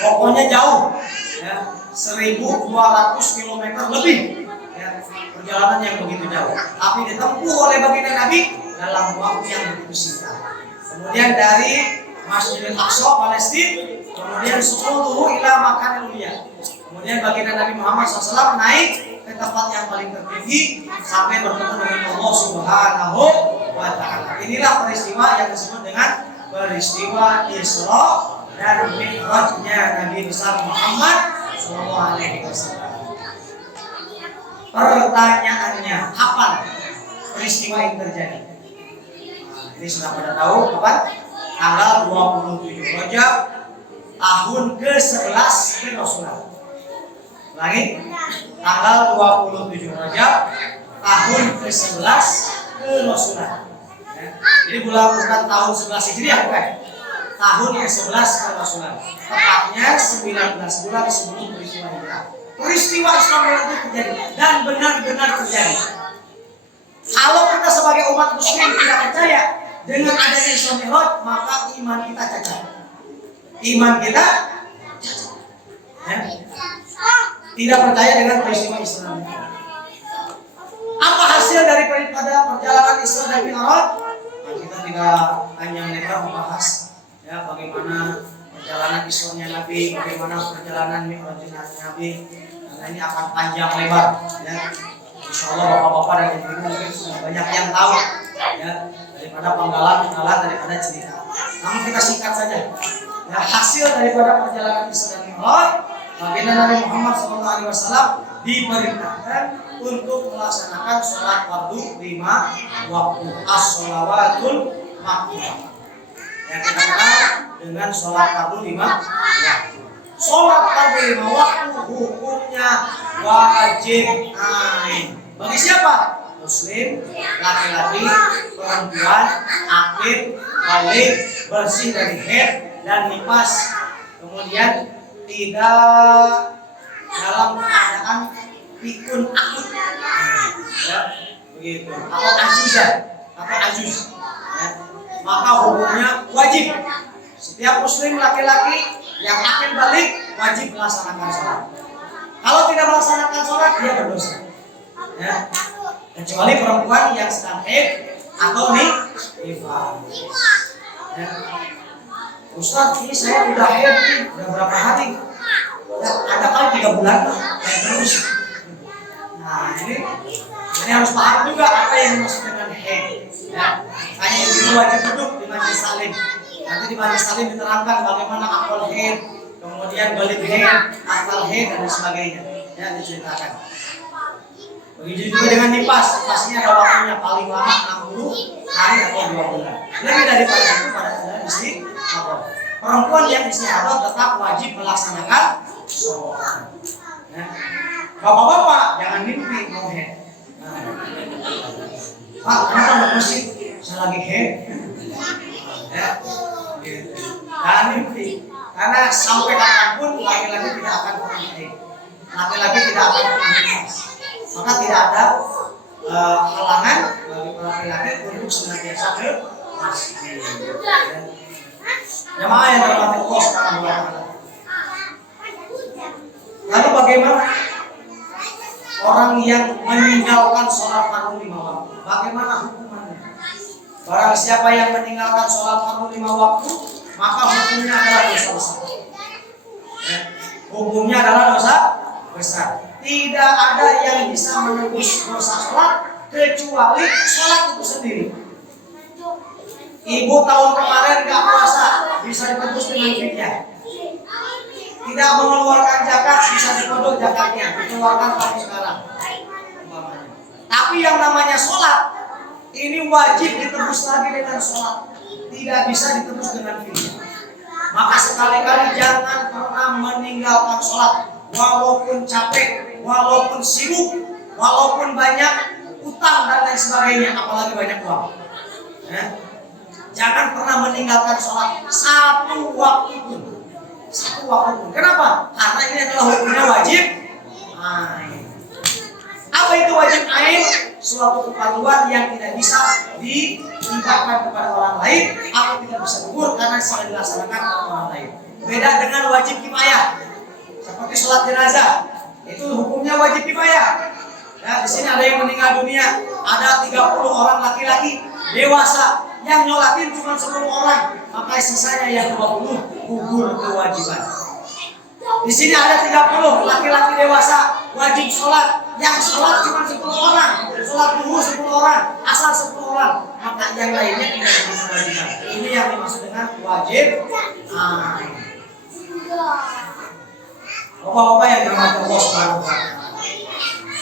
Pokoknya jauh. Ya, 1.200 km lebih. Ya, perjalanan yang begitu jauh. Tapi ditempuh oleh baginda Nabi dalam waktu yang begitu singkat. Kemudian dari Masjidil Aqsa Palestina, kemudian su'uduhu ila makanil ulia. Kemudian baginda Nabi Muhammad SAW naik ke tempat yang paling tertinggi sampai bertemu dengan Allah Subhanahu wa taala. Inilah peristiwa yang disebut dengan peristiwa Isra dan Mi'rajnya Nabi besar Muhammad sallallahu alaihi wasallam. Pertanyaannya, kapan peristiwa ini terjadi? Nah, ini sudah pada tahu kapan? Tanggal 27 Rajab tahun ke-11 Rasulullah. Lagi tanggal 27 Rajab tahun ke-11 Rasulullah. Ya. Jadi bukan tahun 11 Hijriah bukan? Tahun ke-11 Rasulullah. Tepatnya 19 bulan sebelum peristiwa Hijrah. Peristiwa Isra Mi'raj itu terjadi dan benar-benar terjadi. Kalau kita sebagai umat muslim tidak percaya dengan adanya Isra Mi'raj, maka iman kita cacat. Iman kita ya, tidak percaya dengan peristiwa Isra Mi'raj. Apa hasil daripada perjalanan Isra dan Mi'raj? Nah, kita tidak hanya lebar membahas ya bagaimana perjalanan Isra-nya Nabi, bagaimana perjalanan Mi'rajnya Nabi. Karena ini akan panjang lebar ya. Insyaallah bapak-bapak dan ibu-ibu mungkin sudah banyak yang tahu ya daripada penggalan daripada cerita. Namun kita singkat saja. Ya, hasil daripada perjalanan Isra dan Mi'raj, baginda Nabi Muhammad SAW diperintahkan untuk melaksanakan sholat fardu 5 waktu, as-sholawatul maktubah. Yang kita kenal dengan sholat fardu 5 waktu. Sholat fardu 5 waktu hukumnya wajib ain. Bagi siapa? Muslim, laki-laki, perempuan, akil, balik, bersih dari haid dan nifas. Kemudian tidak dalam keadaan pikun akut ya, begitu atau azuzah atau azus ya. Maka hukumnya wajib setiap muslim laki-laki yang akan balik wajib melaksanakan sholat. Kalau tidak melaksanakan sholat dia berdosa ya. Kecuali perempuan yang sedang haid atau nifas ya. Ustaz, ini saya udah haid udah berapa hari ya, ada kali 3 bulan kayak terus. Nah ini harus paham juga apa yang dimaksud dengan haid ya. Hanya itu wajib duduk di majelis salim. Nanti di majelis salim diterangkan bagaimana akal haid, kemudian balik haid, akal haid dan sebagainya ya, diceritakan. Begitu juga dengan nifas, nifasnya ada waktunya paling lama 60 hari atau 2 bulan. Lebih daripada itu pada keadaan istihadah. Perempuan yang istihadah tetap wajib melaksanakan sholat. Ya. Bapak-bapak jangan mimpi mau head. Pak, kenapa nggak musik? Saya lagi head. Ya, gitu. Jangan mimpi. Karena sampai kapanpun laki-laki tidak akan pernah head. Laki-laki tidak akan pernah nifas. Maka tidak ada halangan bagi laki-laki untuk senantiasa ke masjid. Jamaah yang dirahmati Allah Subhanahu wa taala. Lalu bagaimana orang yang meninggalkan sholat fardu 5 waktu? Bagaimana hukumannya? Barang siapa yang meninggalkan sholat fardu 5 waktu, maka hukumnya adalah dosa besar. Hukumnya adalah dosa besar. Tidak ada yang bisa menebus dosa sholat kecuali sholat itu sendiri. Ibu tahun kemarin gak puasa, bisa ditebus dengan fidyah. Tidak mengeluarkan zakat, bisa dikodok zakatnya, dikeluarkan tahun sekarang. Tapi yang namanya sholat, ini wajib ditebus lagi dengan sholat. Tidak bisa ditebus dengan fidyah. Maka sekali-kali jangan pernah meninggalkan sholat, walaupun capek, walaupun sibuk, walaupun banyak utang dan lain sebagainya, apalagi banyak uang. Jangan pernah meninggalkan sholat satu waktu pun. Satu waktu pun. Kenapa? Karena ini adalah hukumnya wajib ain. Apa itu wajib ain? Suatu keperluan yang tidak bisa dilimpahkan kepada orang lain atau tidak bisa gugur karena sudah dilaksanakan oleh orang lain. Beda dengan wajib kifayah. Seperti sholat jenazah, itu hukumnya wajib kifayah. Ya, di sini ada yang meninggal dunia, ada 30 orang laki-laki dewasa yang nyolatin cuma 10 orang, maka sisanya yang 20 gugur kewajiban. Di sini ada 30 laki-laki dewasa wajib sholat, yang sholat cuma 10 orang, sholat duhur 10 orang, asal 10 orang, maka yang lainnya tidak gugur kewajiban. Ini yang dimaksud dengan wajib ain. Bapak-bapak yang dirahmati Allah Subhanahu wa taala.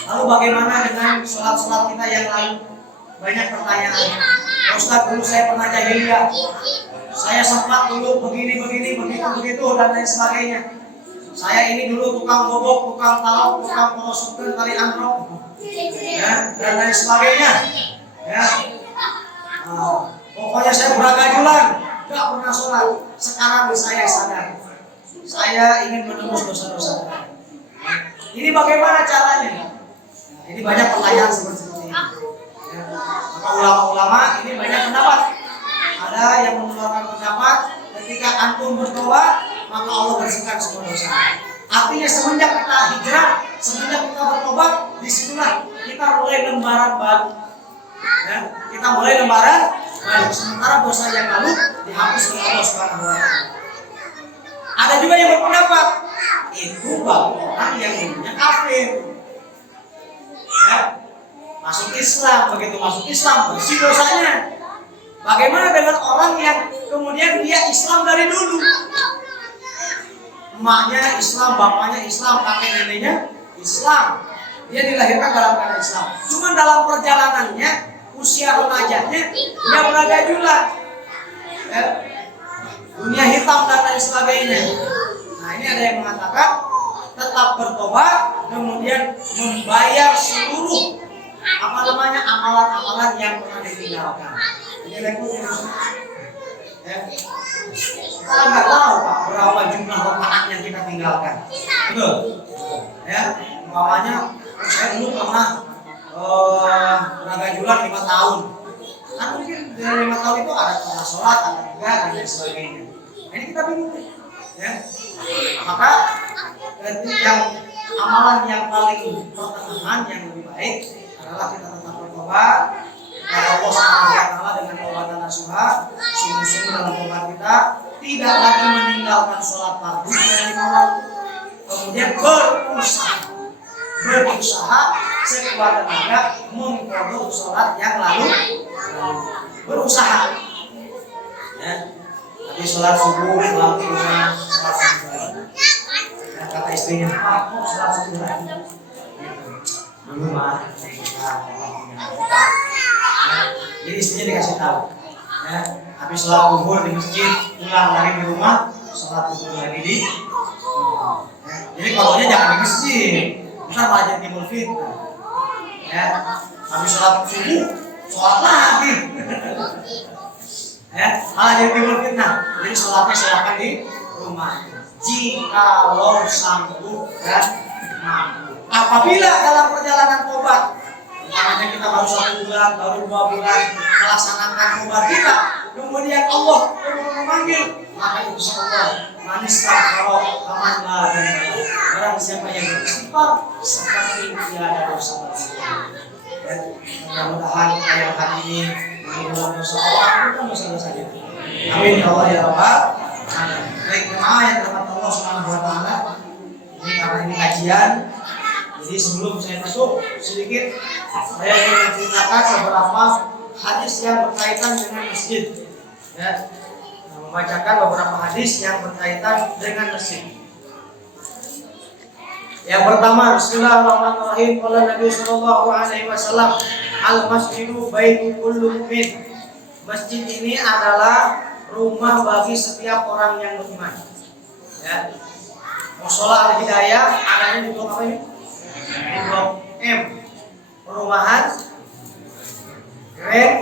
Lalu bagaimana dengan sholat-sholat kita yang lalu? Banyak pertanyaan. Ustaz, dulu saya pernah jahiliyah. Saya sempat dulu begini, begitu dan lain sebagainya. Saya ini dulu tukang bobok, tukang talok, tukang porosukeun kali amrok, ya, dan lain sebagainya. Ya. Pokoknya saya beragajulan, gak pernah sholat. Sekarang saya sadar, saya ingin menembus dosa-dosa. Ini bagaimana caranya? Ini banyak pertanyaan seperti ini. Ya. Maka ulama-ulama ini banyak pendapat. Ada yang mengeluarkan pendapat ketika antum bertobat maka Allah bersihkan semua dosa. Artinya semenjak kita hijrah, semenjak kita bertobat, disitulah kita mulai lembaran baru. Ya. Kita mulai lembaran baru. Sementara dosa yang lalu dihapus oleh Allah Subhanahu wa taala. Ada juga yang berpendapat itu bagi orang yang dulunya kafir. Ya, masuk Islam, begitu masuk Islam bersih dosanya. Bagaimana dengan orang yang kemudian dia Islam dari dulu? Emaknya Islam, bapaknya Islam, kakek neneknya Islam. Dia dilahirkan dalam keadaan Islam. Cuma dalam perjalanannya, usia remajanya dia beragajulan. Ya, dunia hitam dan lain sebagainya. Nah, ini ada yang mengatakan tetap bertobat, kemudian membayar seluruh amalan-amalan yang pernah ditinggalkan. Ini rekodnya. Ya. Kita nggak tahu Pak berapa jumlah rakaat yang kita tinggalkan. Betul. Ya, umpamanya saya dulu pernah beragajulan 5 tahun. Kan mungkin dari 5 tahun itu ada sholat, ada juga dan lain sebagainya. Ini kita bingung. Ya. Maka yang amalan yang paling pertengahan yang lebih baik adalah kita tetap bertobat kepada Allah Subhanahu wa taala dengan taubatan nasuha, sungguh-sungguh dalam tobat kita tidak lagi meninggalkan sholat fardu dan 5 waktu. Kemudian berusaha sekuat tenaga mengqadha sholat yang lalu. Berusaha. Ya. Tadi sholat subuh, sholat duha, sholat subuh. Kata istrinya, kok sholat subuh lagi? Dulu mah, jadi istrinya dikasih tahu. Ya, habis sholat zuhur di masjid, pulang lagi di rumah, sholat zuhur lagi di. Ya, jadi kotornya jangan di masjid, Ntar malah jadi timbul fitnah. Ya, habis sholat subuh, sholat lagi. Ya, malah jadi timbul fitnah. Jadi sholatnya silakan di rumah. Jikalau sanggup dan mampu. Apabila dalam perjalanan tobat, makanya kita baru 1 bulan, baru 2 bulan melaksanakan tobat kita, kemudian Allah memanggil, maka insya Allah manis kalau amanlah dan barang siapa yang beristighfar seperti tiada dosa lagi. Dan mudah-mudahan ayat hari ini menghilangkan dosa Allah, bukan dosa-dosa kita. Amin ya Allah ya Rabbal alamin. Baik jemaah yang dirahmati Allah Subhanahu wa taala, ini karena ini kajian, jadi sebelum saya tutup sedikit, saya ingin menceritakan beberapa hadis yang berkaitan dengan masjid. Ya, membacakan beberapa hadis yang berkaitan dengan masjid. Yang pertama, Bismillahirrahmanirrahim. Qala Nabi sallallahu alaihi wasallam, al-masjidu baitu kulli mu'min. Masjid ini adalah rumah bagi setiap orang yang beriman. Ya. Mushola Al-Hidayah adanya di blok apa ini? Di blok M. Perumahan Grand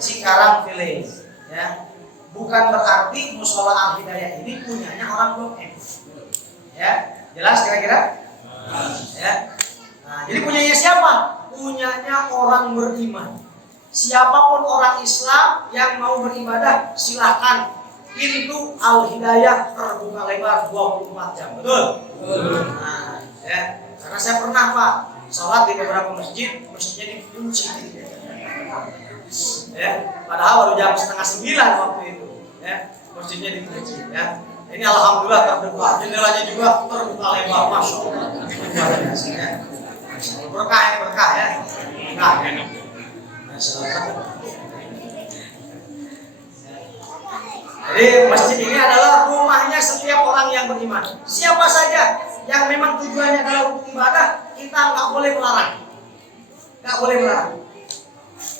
Cikarang Village. Ya. Bukan berarti Mushola Al-Hidayah ini punyanya orang blok M. Ya, jelas kira-kira? Ya. Nah, jadi punyanya siapa? Punyanya orang beriman. Siapapun orang Islam yang mau beribadah, silakan. Pintu Al-Hidayah terbuka lebar 24 jam. Betul? Nah, ya. Karena saya pernah Pak sholat di beberapa masjid, masjidnya dikunci. Ya, padahal baru jam 8:30 waktu itu. Ya, masjidnya dikunci. Ya. Ini alhamdulillah terbuka, jendelanya juga terbuka lebar, masya Allah. Ya. Berkah ya, berkah ya. Berkah. Jadi masjid ini adalah rumahnya setiap orang yang beriman. Siapa saja yang memang tujuannya adalah untuk ibadah, kita nggak boleh melarang. Nggak boleh melarang.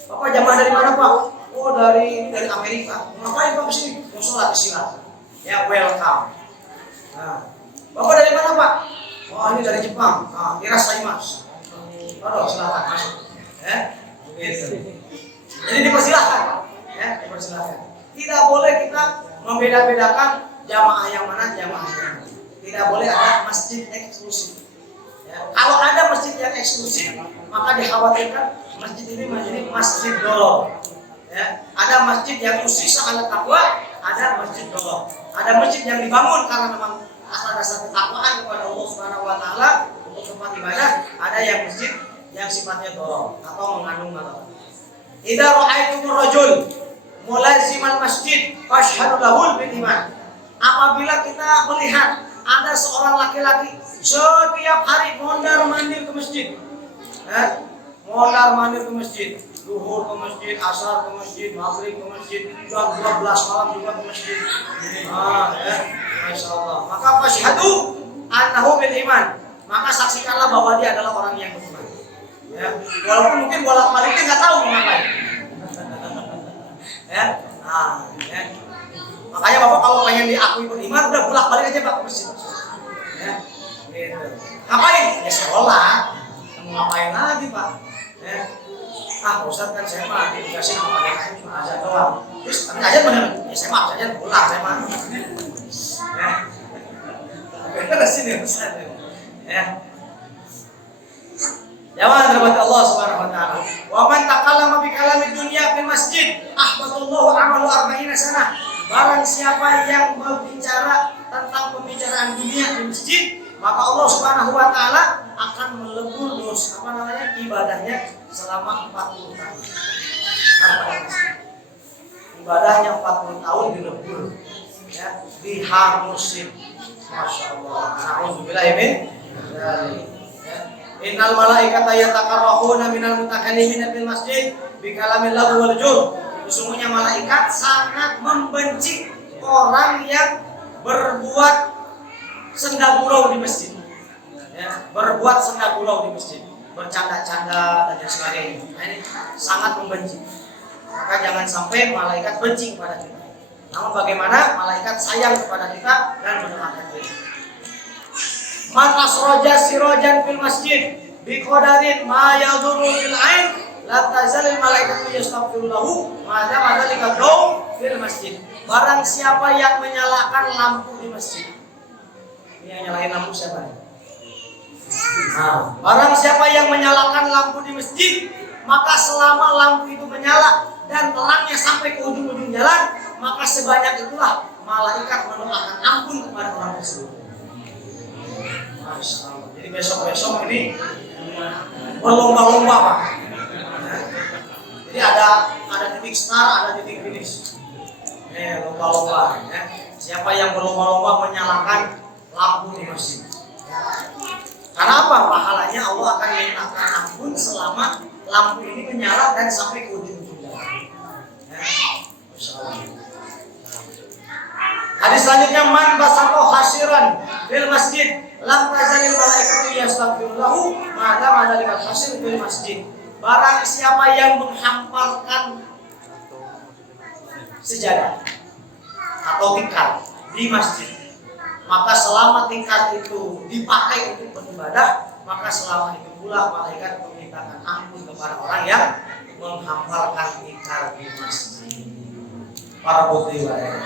Bapak jamaah dari mana Pak? Oh dari Amerika. Ngapain Pak kesini? Mau sholat silakan. Ya welcome. Nah, Bapak dari mana Pak? Oh ini dari Jepang. Nah, Irasaimasu. Aduh silakan masuk. Ya. Gitu. Jadi dipersilahkan, ya, dipersilahkan. Tidak boleh kita membeda-bedakan jamaah yang mana, jamaah yang mana. Tidak boleh ada masjid eksklusif. Ya. Kalau ada masjid yang eksklusif, maka dikhawatirkan masjid ini menjadi masjid dolor. Ya. Ada masjid yang khusus ala takwa, ada masjid dolor. Ada masjid yang dibangun karena memang atas dasar ketakwaan kepada Allah Subhanahu wa taala untuk tempat ibadah, ada yang masjid yang sifatnya dolor atau mengandung masalah. Idza ra'aitumur rajul mulazimal masjid fashhadu lahul bil iman. Apabila kita melihat ada seorang laki-laki setiap hari mondar-mandir ke masjid. Mondar-mandir ke masjid, zuhur ke masjid, asar ke masjid, maghrib ke masjid, jam 12 malam juga ke masjid. Masyaallah. Maka fashhadu annahu bil iman. Maka saksikanlah bahwa dia adalah orang yang beriman. Ya, walaupun mungkin bolak-baliknya nggak tahu ngapain. Ya, nah, ya. Makanya Bapak kalau pengen diakui beriman udah bolak-balik aja Pak ke masjid. Ya, gitu. Ngapain? Ya sekolah. Mau ngapain lagi Pak? Ya. Ustaz kan saya mah dikasih sama PKN cuma azan doang. Terus tapi azan bener? Ya saya mah azan pulang saya mah. Ya. Bener sini Ustaz. Ya. Jamaah rahmat Allah Subhanahu wa taala. Wa man takallama bi kalamid dunya fil masjid, ahmadallahu amalu 40 sanah. Barang siapa yang berbicara tentang pembicaraan dunia di masjid, maka Allah Subhanahu wa taala akan melebur dosa ibadahnya selama 40 tahun. Ibadahnya 40 tahun dilebur. Ya, diharusin. Masyaallah. Nauzubillah min dzalik. Innal malaikata yatakarrahuna minal mutakallimina fil masjid bi kalamil lahu wal jur. Sesungguhnya malaikat sangat membenci orang yang berbuat senda gurau di masjid. Ya, berbuat senda gurau di masjid, bercanda-canda dan sebagainya. Nah, ini sangat membenci. Maka jangan sampai malaikat benci kepada kita. Namun bagaimana malaikat sayang kepada kita dan mendoakan kita. Man asroja sirojan fil masjid biqadarin ma yadurru fil ain la tazalil malaikatu yastaghfiru lahu ma dama dzalika daw fil masjid. Barang siapa yang menyalakan lampu di masjid. Ini yang nyalain lampu siapa? Nah, barang siapa yang menyalakan lampu di masjid, maka selama lampu itu menyala dan terangnya sampai ke ujung-ujung jalan, maka sebanyak itulah malaikat mendoakan ampun kepada orang tersebut. Masya Allah. Jadi besok-besok ini berlomba-lomba Pak. Jadi ada titik start, ada titik finish. Lomba-lomba. Siapa yang berlomba-lomba menyalakan lampu di masjid. Karena apa? Pahalanya Allah akan mintakan ampun selama lampu ini menyala dan sampai ke ujung-ujung jalan. Hadis selanjutnya, man basaqo hasiran fil masjid lam tazalil malaikatu yastaghfiru lahu ma dama dzalikal hasir fil masjid. Barang siapa yang menghamparkan sejadah atau tikar di masjid, maka selama tikar itu dipakai untuk beribadah, maka selama itu pula malaikat memintakan ampun kepada orang yang menghamparkan tikar di masjid. Para putri ibadah.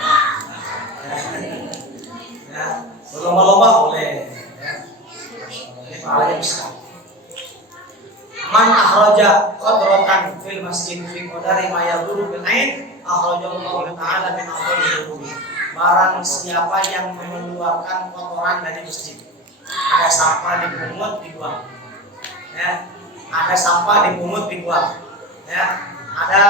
Ya, berlomba-lomba boleh. Ya. Ini pahalanya besar. Man ahraja qadratan fil masjid fi qadari ma yadurru bil ain akhrajahu Allah Ta'ala min afdalil. Barang siapa yang mengeluarkan kotoran dari masjid, ada sampah dipungut dibuang, ya, ada sampah dipungut dibuang, ya, ada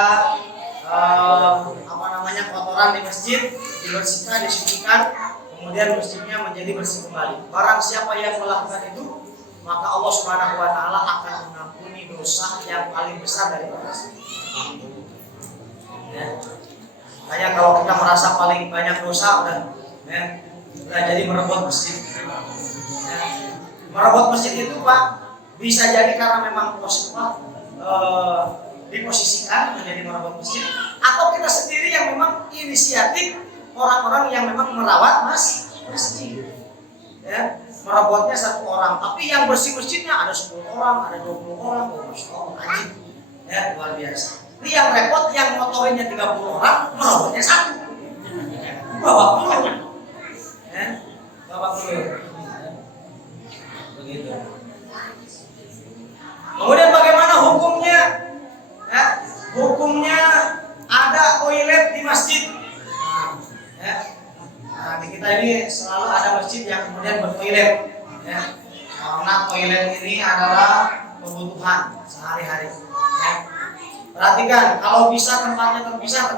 kotoran di masjid dibersihkan, disucikan, kemudian masjidnya menjadi bersih kembali. Barang siapa yang melakukan itu, maka Allah Subhanahu Wa Ta'ala akan mengampuni dosa yang paling besar dari dosa. Ya. Makanya kalau kita merasa paling banyak dosa, udah jadi merebut masjid. Ya. Merebut masjid itu Pak bisa jadi karena memang diposisikan menjadi merebut masjid, atau kita sendiri yang memang inisiatif orang-orang yang memang merawat masjid. Ya, merebutnya satu orang, tapi yang bersih masjidnya ada 10 orang, ada 20 orang, Masya Allah, anjing. Ya, luar biasa. Ini yang repot, yang motorinnya 30 orang, merebutnya satu. Bawa dulu. Ya, bawa dulu. Begitu. Kemudian bagaimana hukumnya? Ya, hukumnya ada toilet di masjid. Ya. Nah, di kita ini selalu ada masjid yang kemudian bertoilet. Ya. Karena toilet ini adalah kebutuhan sehari-hari. Ya. Perhatikan, kalau bisa tempatnya terpisah.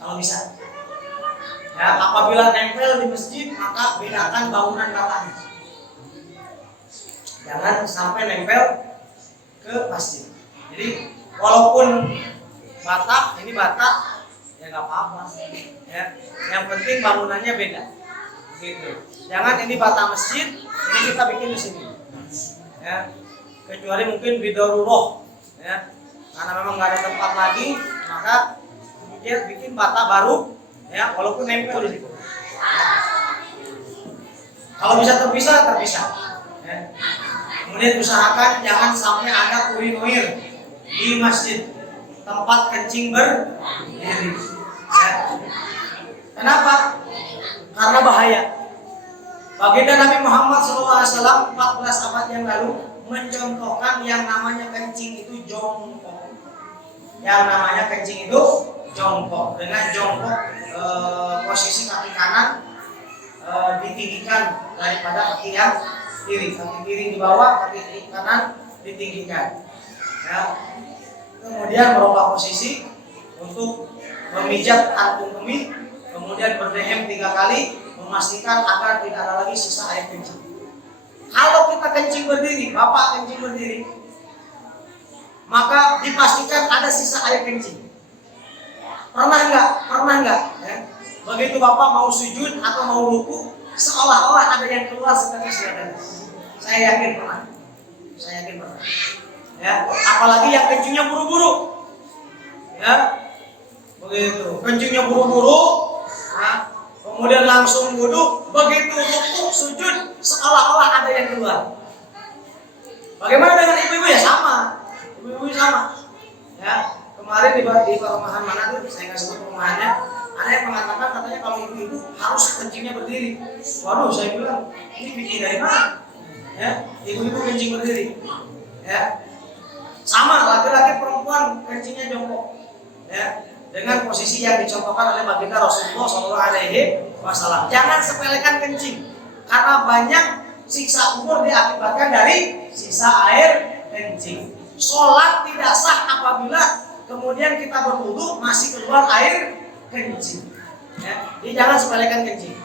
Kalau bisa. Ya, apabila nempel di masjid, maka bedakan bangunan bapaknya. Jangan sampai nempel ke masjid. Jadi walaupun batak, ini batak, ya nggak apa-apa. Ya, yang penting bangunannya beda. Gitu. Jangan ini bata masjid, ini kita bikin di sini. Ya, kecuali mungkin bidaruroh, ya, karena memang nggak ada tempat lagi, maka dia bikin bata baru, ya, walaupun nempel di situ. Ya. Kalau bisa terpisah. Ya. Kemudian usahakan jangan sampai ada urinoir di masjid, tempat kencing berdiri. Ya. Kenapa? Karena bahaya. Baginda Nabi Muhammad SAW 14 abad yang lalu mencontohkan yang namanya kencing itu jongkok. Yang namanya kencing itu jongkok. Dengan jongkok posisi kaki kanan ditinggikan daripada kaki yang kiri. Kaki kiri di bawah, kaki kanan ditinggikan. Ya. Kemudian merubah posisi untuk memijat antum kemih, kemudian berdehem 3 kali, memastikan agar tidak ada lagi sisa air kencing. Kalau kita kencing berdiri, bapak kencing berdiri, maka dipastikan ada sisa air kencing. Pernah enggak? Ya? Begitu bapak mau sujud atau mau ruku, seolah-olah ada yang keluar setetes dada. Saya yakin pernah. Ya, apalagi yang kencingnya buru-buru. Ya. Begitu, kencingnya buru-buru. Nah, kemudian langsung wudhu, begitu rukuk sujud seolah-olah ada yang keluar. Bagaimana dengan ibu-ibu? Ya sama, ibu-ibu sama. Ya, kemarin di perumahan mana tuh, saya nggak sebut perumahannya, ada yang mengatakan katanya kalau ibu-ibu harus kencingnya berdiri. Waduh, saya bilang ini bikin dari mana? Ya, ibu-ibu kencing berdiri. Ya, sama laki-laki perempuan kencingnya jongkok. Ya, dengan posisi yang dicontohkan oleh baginda Rasulullah SAW. Jangan sepelekan kencing, karena banyak siksa kubur diakibatkan dari sisa air kencing. Sholat tidak sah apabila kemudian kita berwudu masih keluar air kencing. Ya, jadi jangan sepelekan kencing.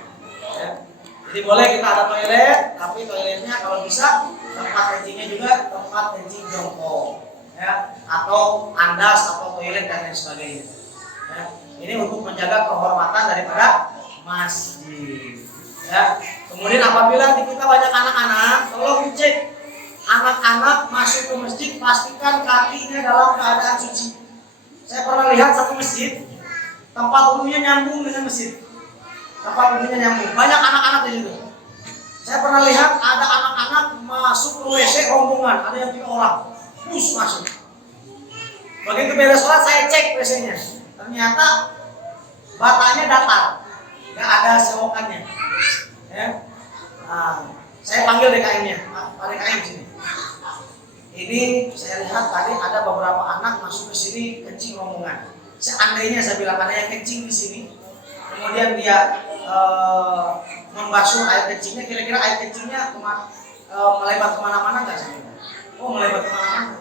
Ya, jadi boleh kita ada toilet, tapi toiletnya kalau bisa tempat kencingnya juga tempat kencing jongkok. Ya, atau andas atau toilet dan lain sebagainya. Ya, ini untuk menjaga kehormatan daripada masjid. Ya, kemudian apabila di kita banyak anak-anak, tolong dicek anak-anak masuk ke masjid, pastikan kakinya dalam keadaan suci. Saya pernah lihat satu masjid, tempat wudunya nyambung dengan masjid. Tempat wudunya nyambung, banyak anak-anak di situ. Saya pernah lihat ada anak-anak masuk ke WC rombongan, ada yang 3 orang. Masuk. Begitu beres sholat saya cek WC-nya. Ternyata batanya datar, nggak ada selokannya. Ya. Nah, saya panggil DKM-nya, Pak DKM sini. Ini saya lihat tadi ada beberapa anak masuk ke sini kencing rombongan. Seandainya saya bilang ada yang kencing di sini, kemudian dia membasuh air kencingnya, kira-kira air kencingnya melebar kemana-mana nggak sih? Oh, melebar kemana-mana.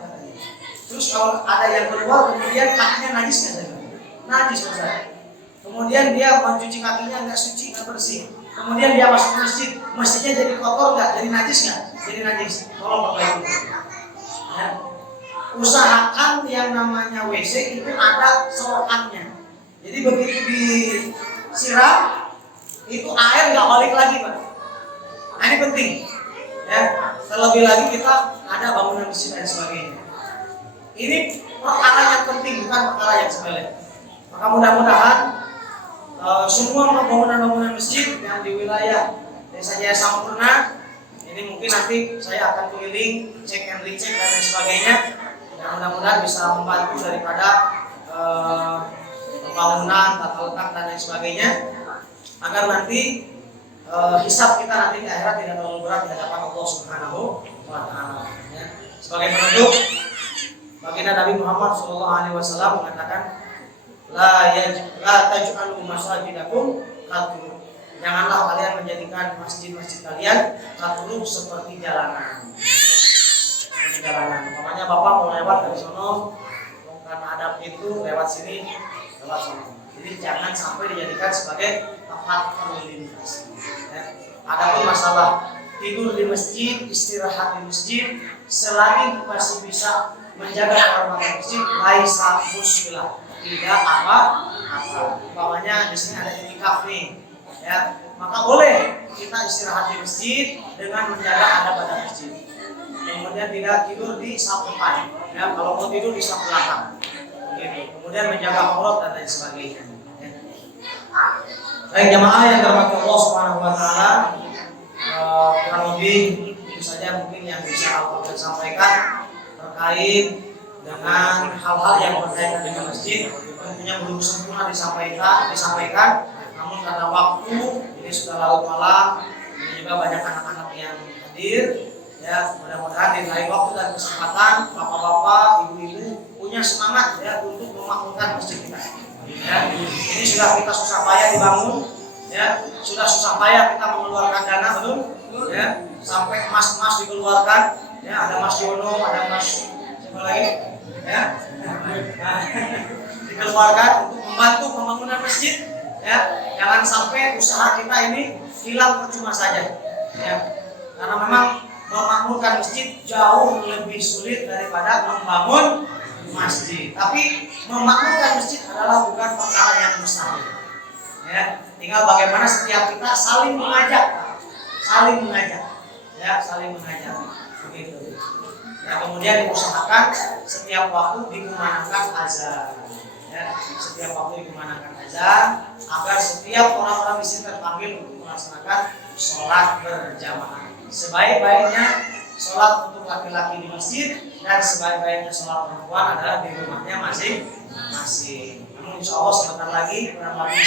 Terus kalau ada yang keluar kemudian kakinya najis nggak sih? Najis saudara. Kemudian dia mencuci kakinya nggak suci, nggak bersih. Kemudian dia masuk ke masjid, masjidnya jadi kotor nggak? Jadi najis nggak? Jadi najis. Tolong perbaiki. Ya. Usahakan yang namanya WC itu ada selokannya. Jadi begitu disiram, itu air nggak balik lagi, Pak. Nah, ini penting. Ya. Terlebih lagi kita ada bangunan masjid dan sebagainya. Ini perkara yang penting, bukan perkara yang sepele. Maka mudah-mudahan semua bangunan-bangunan masjid yang di wilayah Desa Jaya Sampurna ini mungkin nanti saya akan keliling cek and recheck dan lain sebagainya. Dan mudah-mudahan bisa membantu daripada pembangunan, tata letak dan lain sebagainya, agar nanti hisab kita nanti di akhirat tidak terlalu berat di hadapan Allah Subhanahu wa Ta'ala. Ya. Sebagai penutup, baginda Nabi Muhammad SAW mengatakan, la taj'alu masajidakum qatur. Janganlah kalian menjadikan masjid-masjid kalian qatur seperti jalanan. Seperti jalanan. Makanya Bapak mau lewat dari sono, karena ada pintu lewat sini, lewat sono. Jadi jangan sampai dijadikan sebagai tempat perlintasan. Ya. Adapun masalah tidur di masjid, istirahat di masjid, selagi masih bisa menjaga kehormatan masjid, laisa muskilah, tidak apa-apa. Umpamanya di sini ada itikaf nih, ya, maka boleh kita istirahat di masjid dengan menjaga adab pada masjid. Kemudian tidak tidur di saf depan, ya, kalau mau tidur di saf belakang, begitu. Kemudian menjaga aurat dan lain sebagainya. Ya. Baik jamaah yang dirahmati Allah Subhanahu Wa Taala, kurang lebih itu saja mungkin yang bisa Al-Fatihah sampaikan terkait dengan hal-hal yang berkaitan dengan masjid. Tentunya belum sempurna disampaikan, namun karena waktu ini sudah larut malam, ini juga banyak anak-anak yang hadir, ya, mudah-mudahan di lain waktu dan kesempatan bapak-bapak, ibu-ibu punya semangat ya untuk memakmurkan masjid kita. Ya, ini sudah kita susah payah dibangun, ya, sudah susah payah kita mengeluarkan dana, betul? Ya, sampai emas-emas dikeluarkan, ya, ada Mas Yono, ada Mas siapa lagi, ya, nah, dikeluarkan untuk membantu pembangunan masjid, ya, jangan sampai usaha kita ini hilang percuma saja, ya, karena memang memakmurkan masjid jauh lebih sulit daripada membangun masjid. Tapi memakmurkan masjid adalah bukan perkara yang mustahil, ya, tinggal bagaimana setiap kita saling mengajak, ya, saling mengajak, begitu. Ya, kemudian diusahakan setiap waktu dikumandangkan azan. ya, setiap waktu dikumandangkan azan, agar setiap orang-orang di sini terpanggil untuk melaksanakan sholat berjamaah. Sebaik-baiknya sholat untuk laki-laki di masjid dan sebaik-baiknya sholat perempuan adalah di rumahnya masing-masing. Namun insya Allah sebentar lagi bulan Ramadan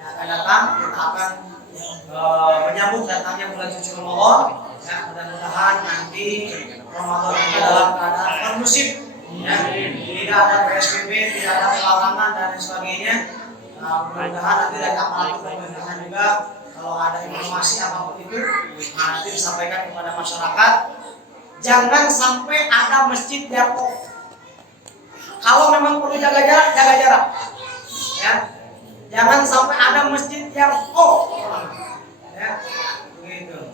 yang akan datang kita akan menyambut datangnya bulan suci Ramadan. Ya, mudah-mudahan nanti Ramadan itu dalam keadaan kondusif. Ya, tidak ada PSBB, tidak ada pelarangan dan lain sebagainya. Mudah-mudahan nanti dari aparat pemerintah juga kalau ada informasi apapun itu nanti disampaikan kepada masyarakat. Jangan sampai ada masjid yang off. Kalau memang perlu jaga jarak. Ya, jangan sampai ada masjid yang off. Ya, begitu.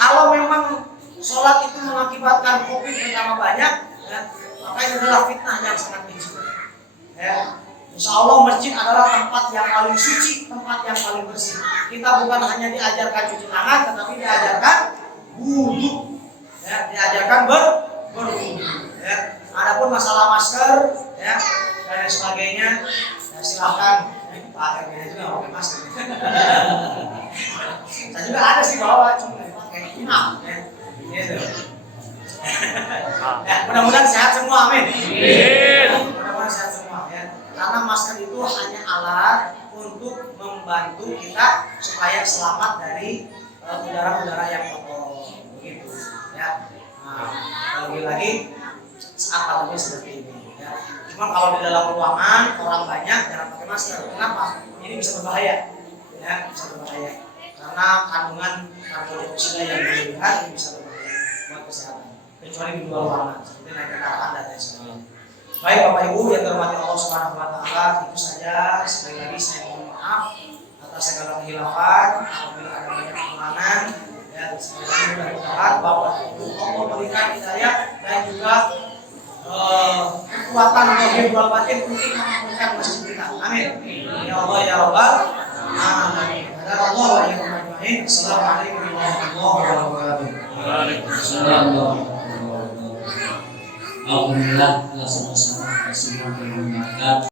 Kalau memang sholat itu mengakibatkan COVID bertambah banyak, ya, maka itu adalah fitnah yang sangat kecil. Ya. Insya Allah masjid adalah tempat yang paling suci, tempat yang paling bersih. Kita bukan hanya diajarkan cuci tangan, tetapi diajarkan wudhu. Ya, diajarkan berwudhu. Ya. Adapun masalah masker, ya, dan lain sebagainya, ya, silakan. Pak RW juga pakai masker. Saya juga ada sih bawa, cuma pakai imam. Ya. Gitu. Ya, mudah-mudahan sehat semua, amin. Mudah-mudahan sehat semua, ya. Karena masker itu hanya alat untuk membantu kita supaya selamat dari udara-udara yang kotor, begitu, ya. Nah, lagi saat pandemi seperti ini, ya. Cuma kalau di dalam ruangan orang banyak jangan pakai masker. Kenapa? Ini bisa berbahaya, ya, bisa berbahaya. Karena kandungan karbon dioksida yang berlebihan ini bisa berbahaya buat kesehatan. Kecuali di luar ruangan, seperti naik kendaraan dan lain sebagainya. Baik Bapak Ibu yang terhormati Allah Subhanahu wa taala, itu saja. Sekali lagi saya mohon maaf atas segala kehilafan apabila ada banyak kekurangan. Ya, semoga mudah-mudahan Bapak Ibu Allah berikan hidayah dan juga kekuatan zahir wal batin untuk mengamalkan masjid kita. Amin. Ya Allah ya Rabbal alamin. Allah wa rahmatullahi. Assalamualaikum warahmatullahi wabarakatuh. Waalaikumsalam warahmatullahi wabarakatuh. Alhamdulillah, kita sama-sama bersyukur dan mendengarkan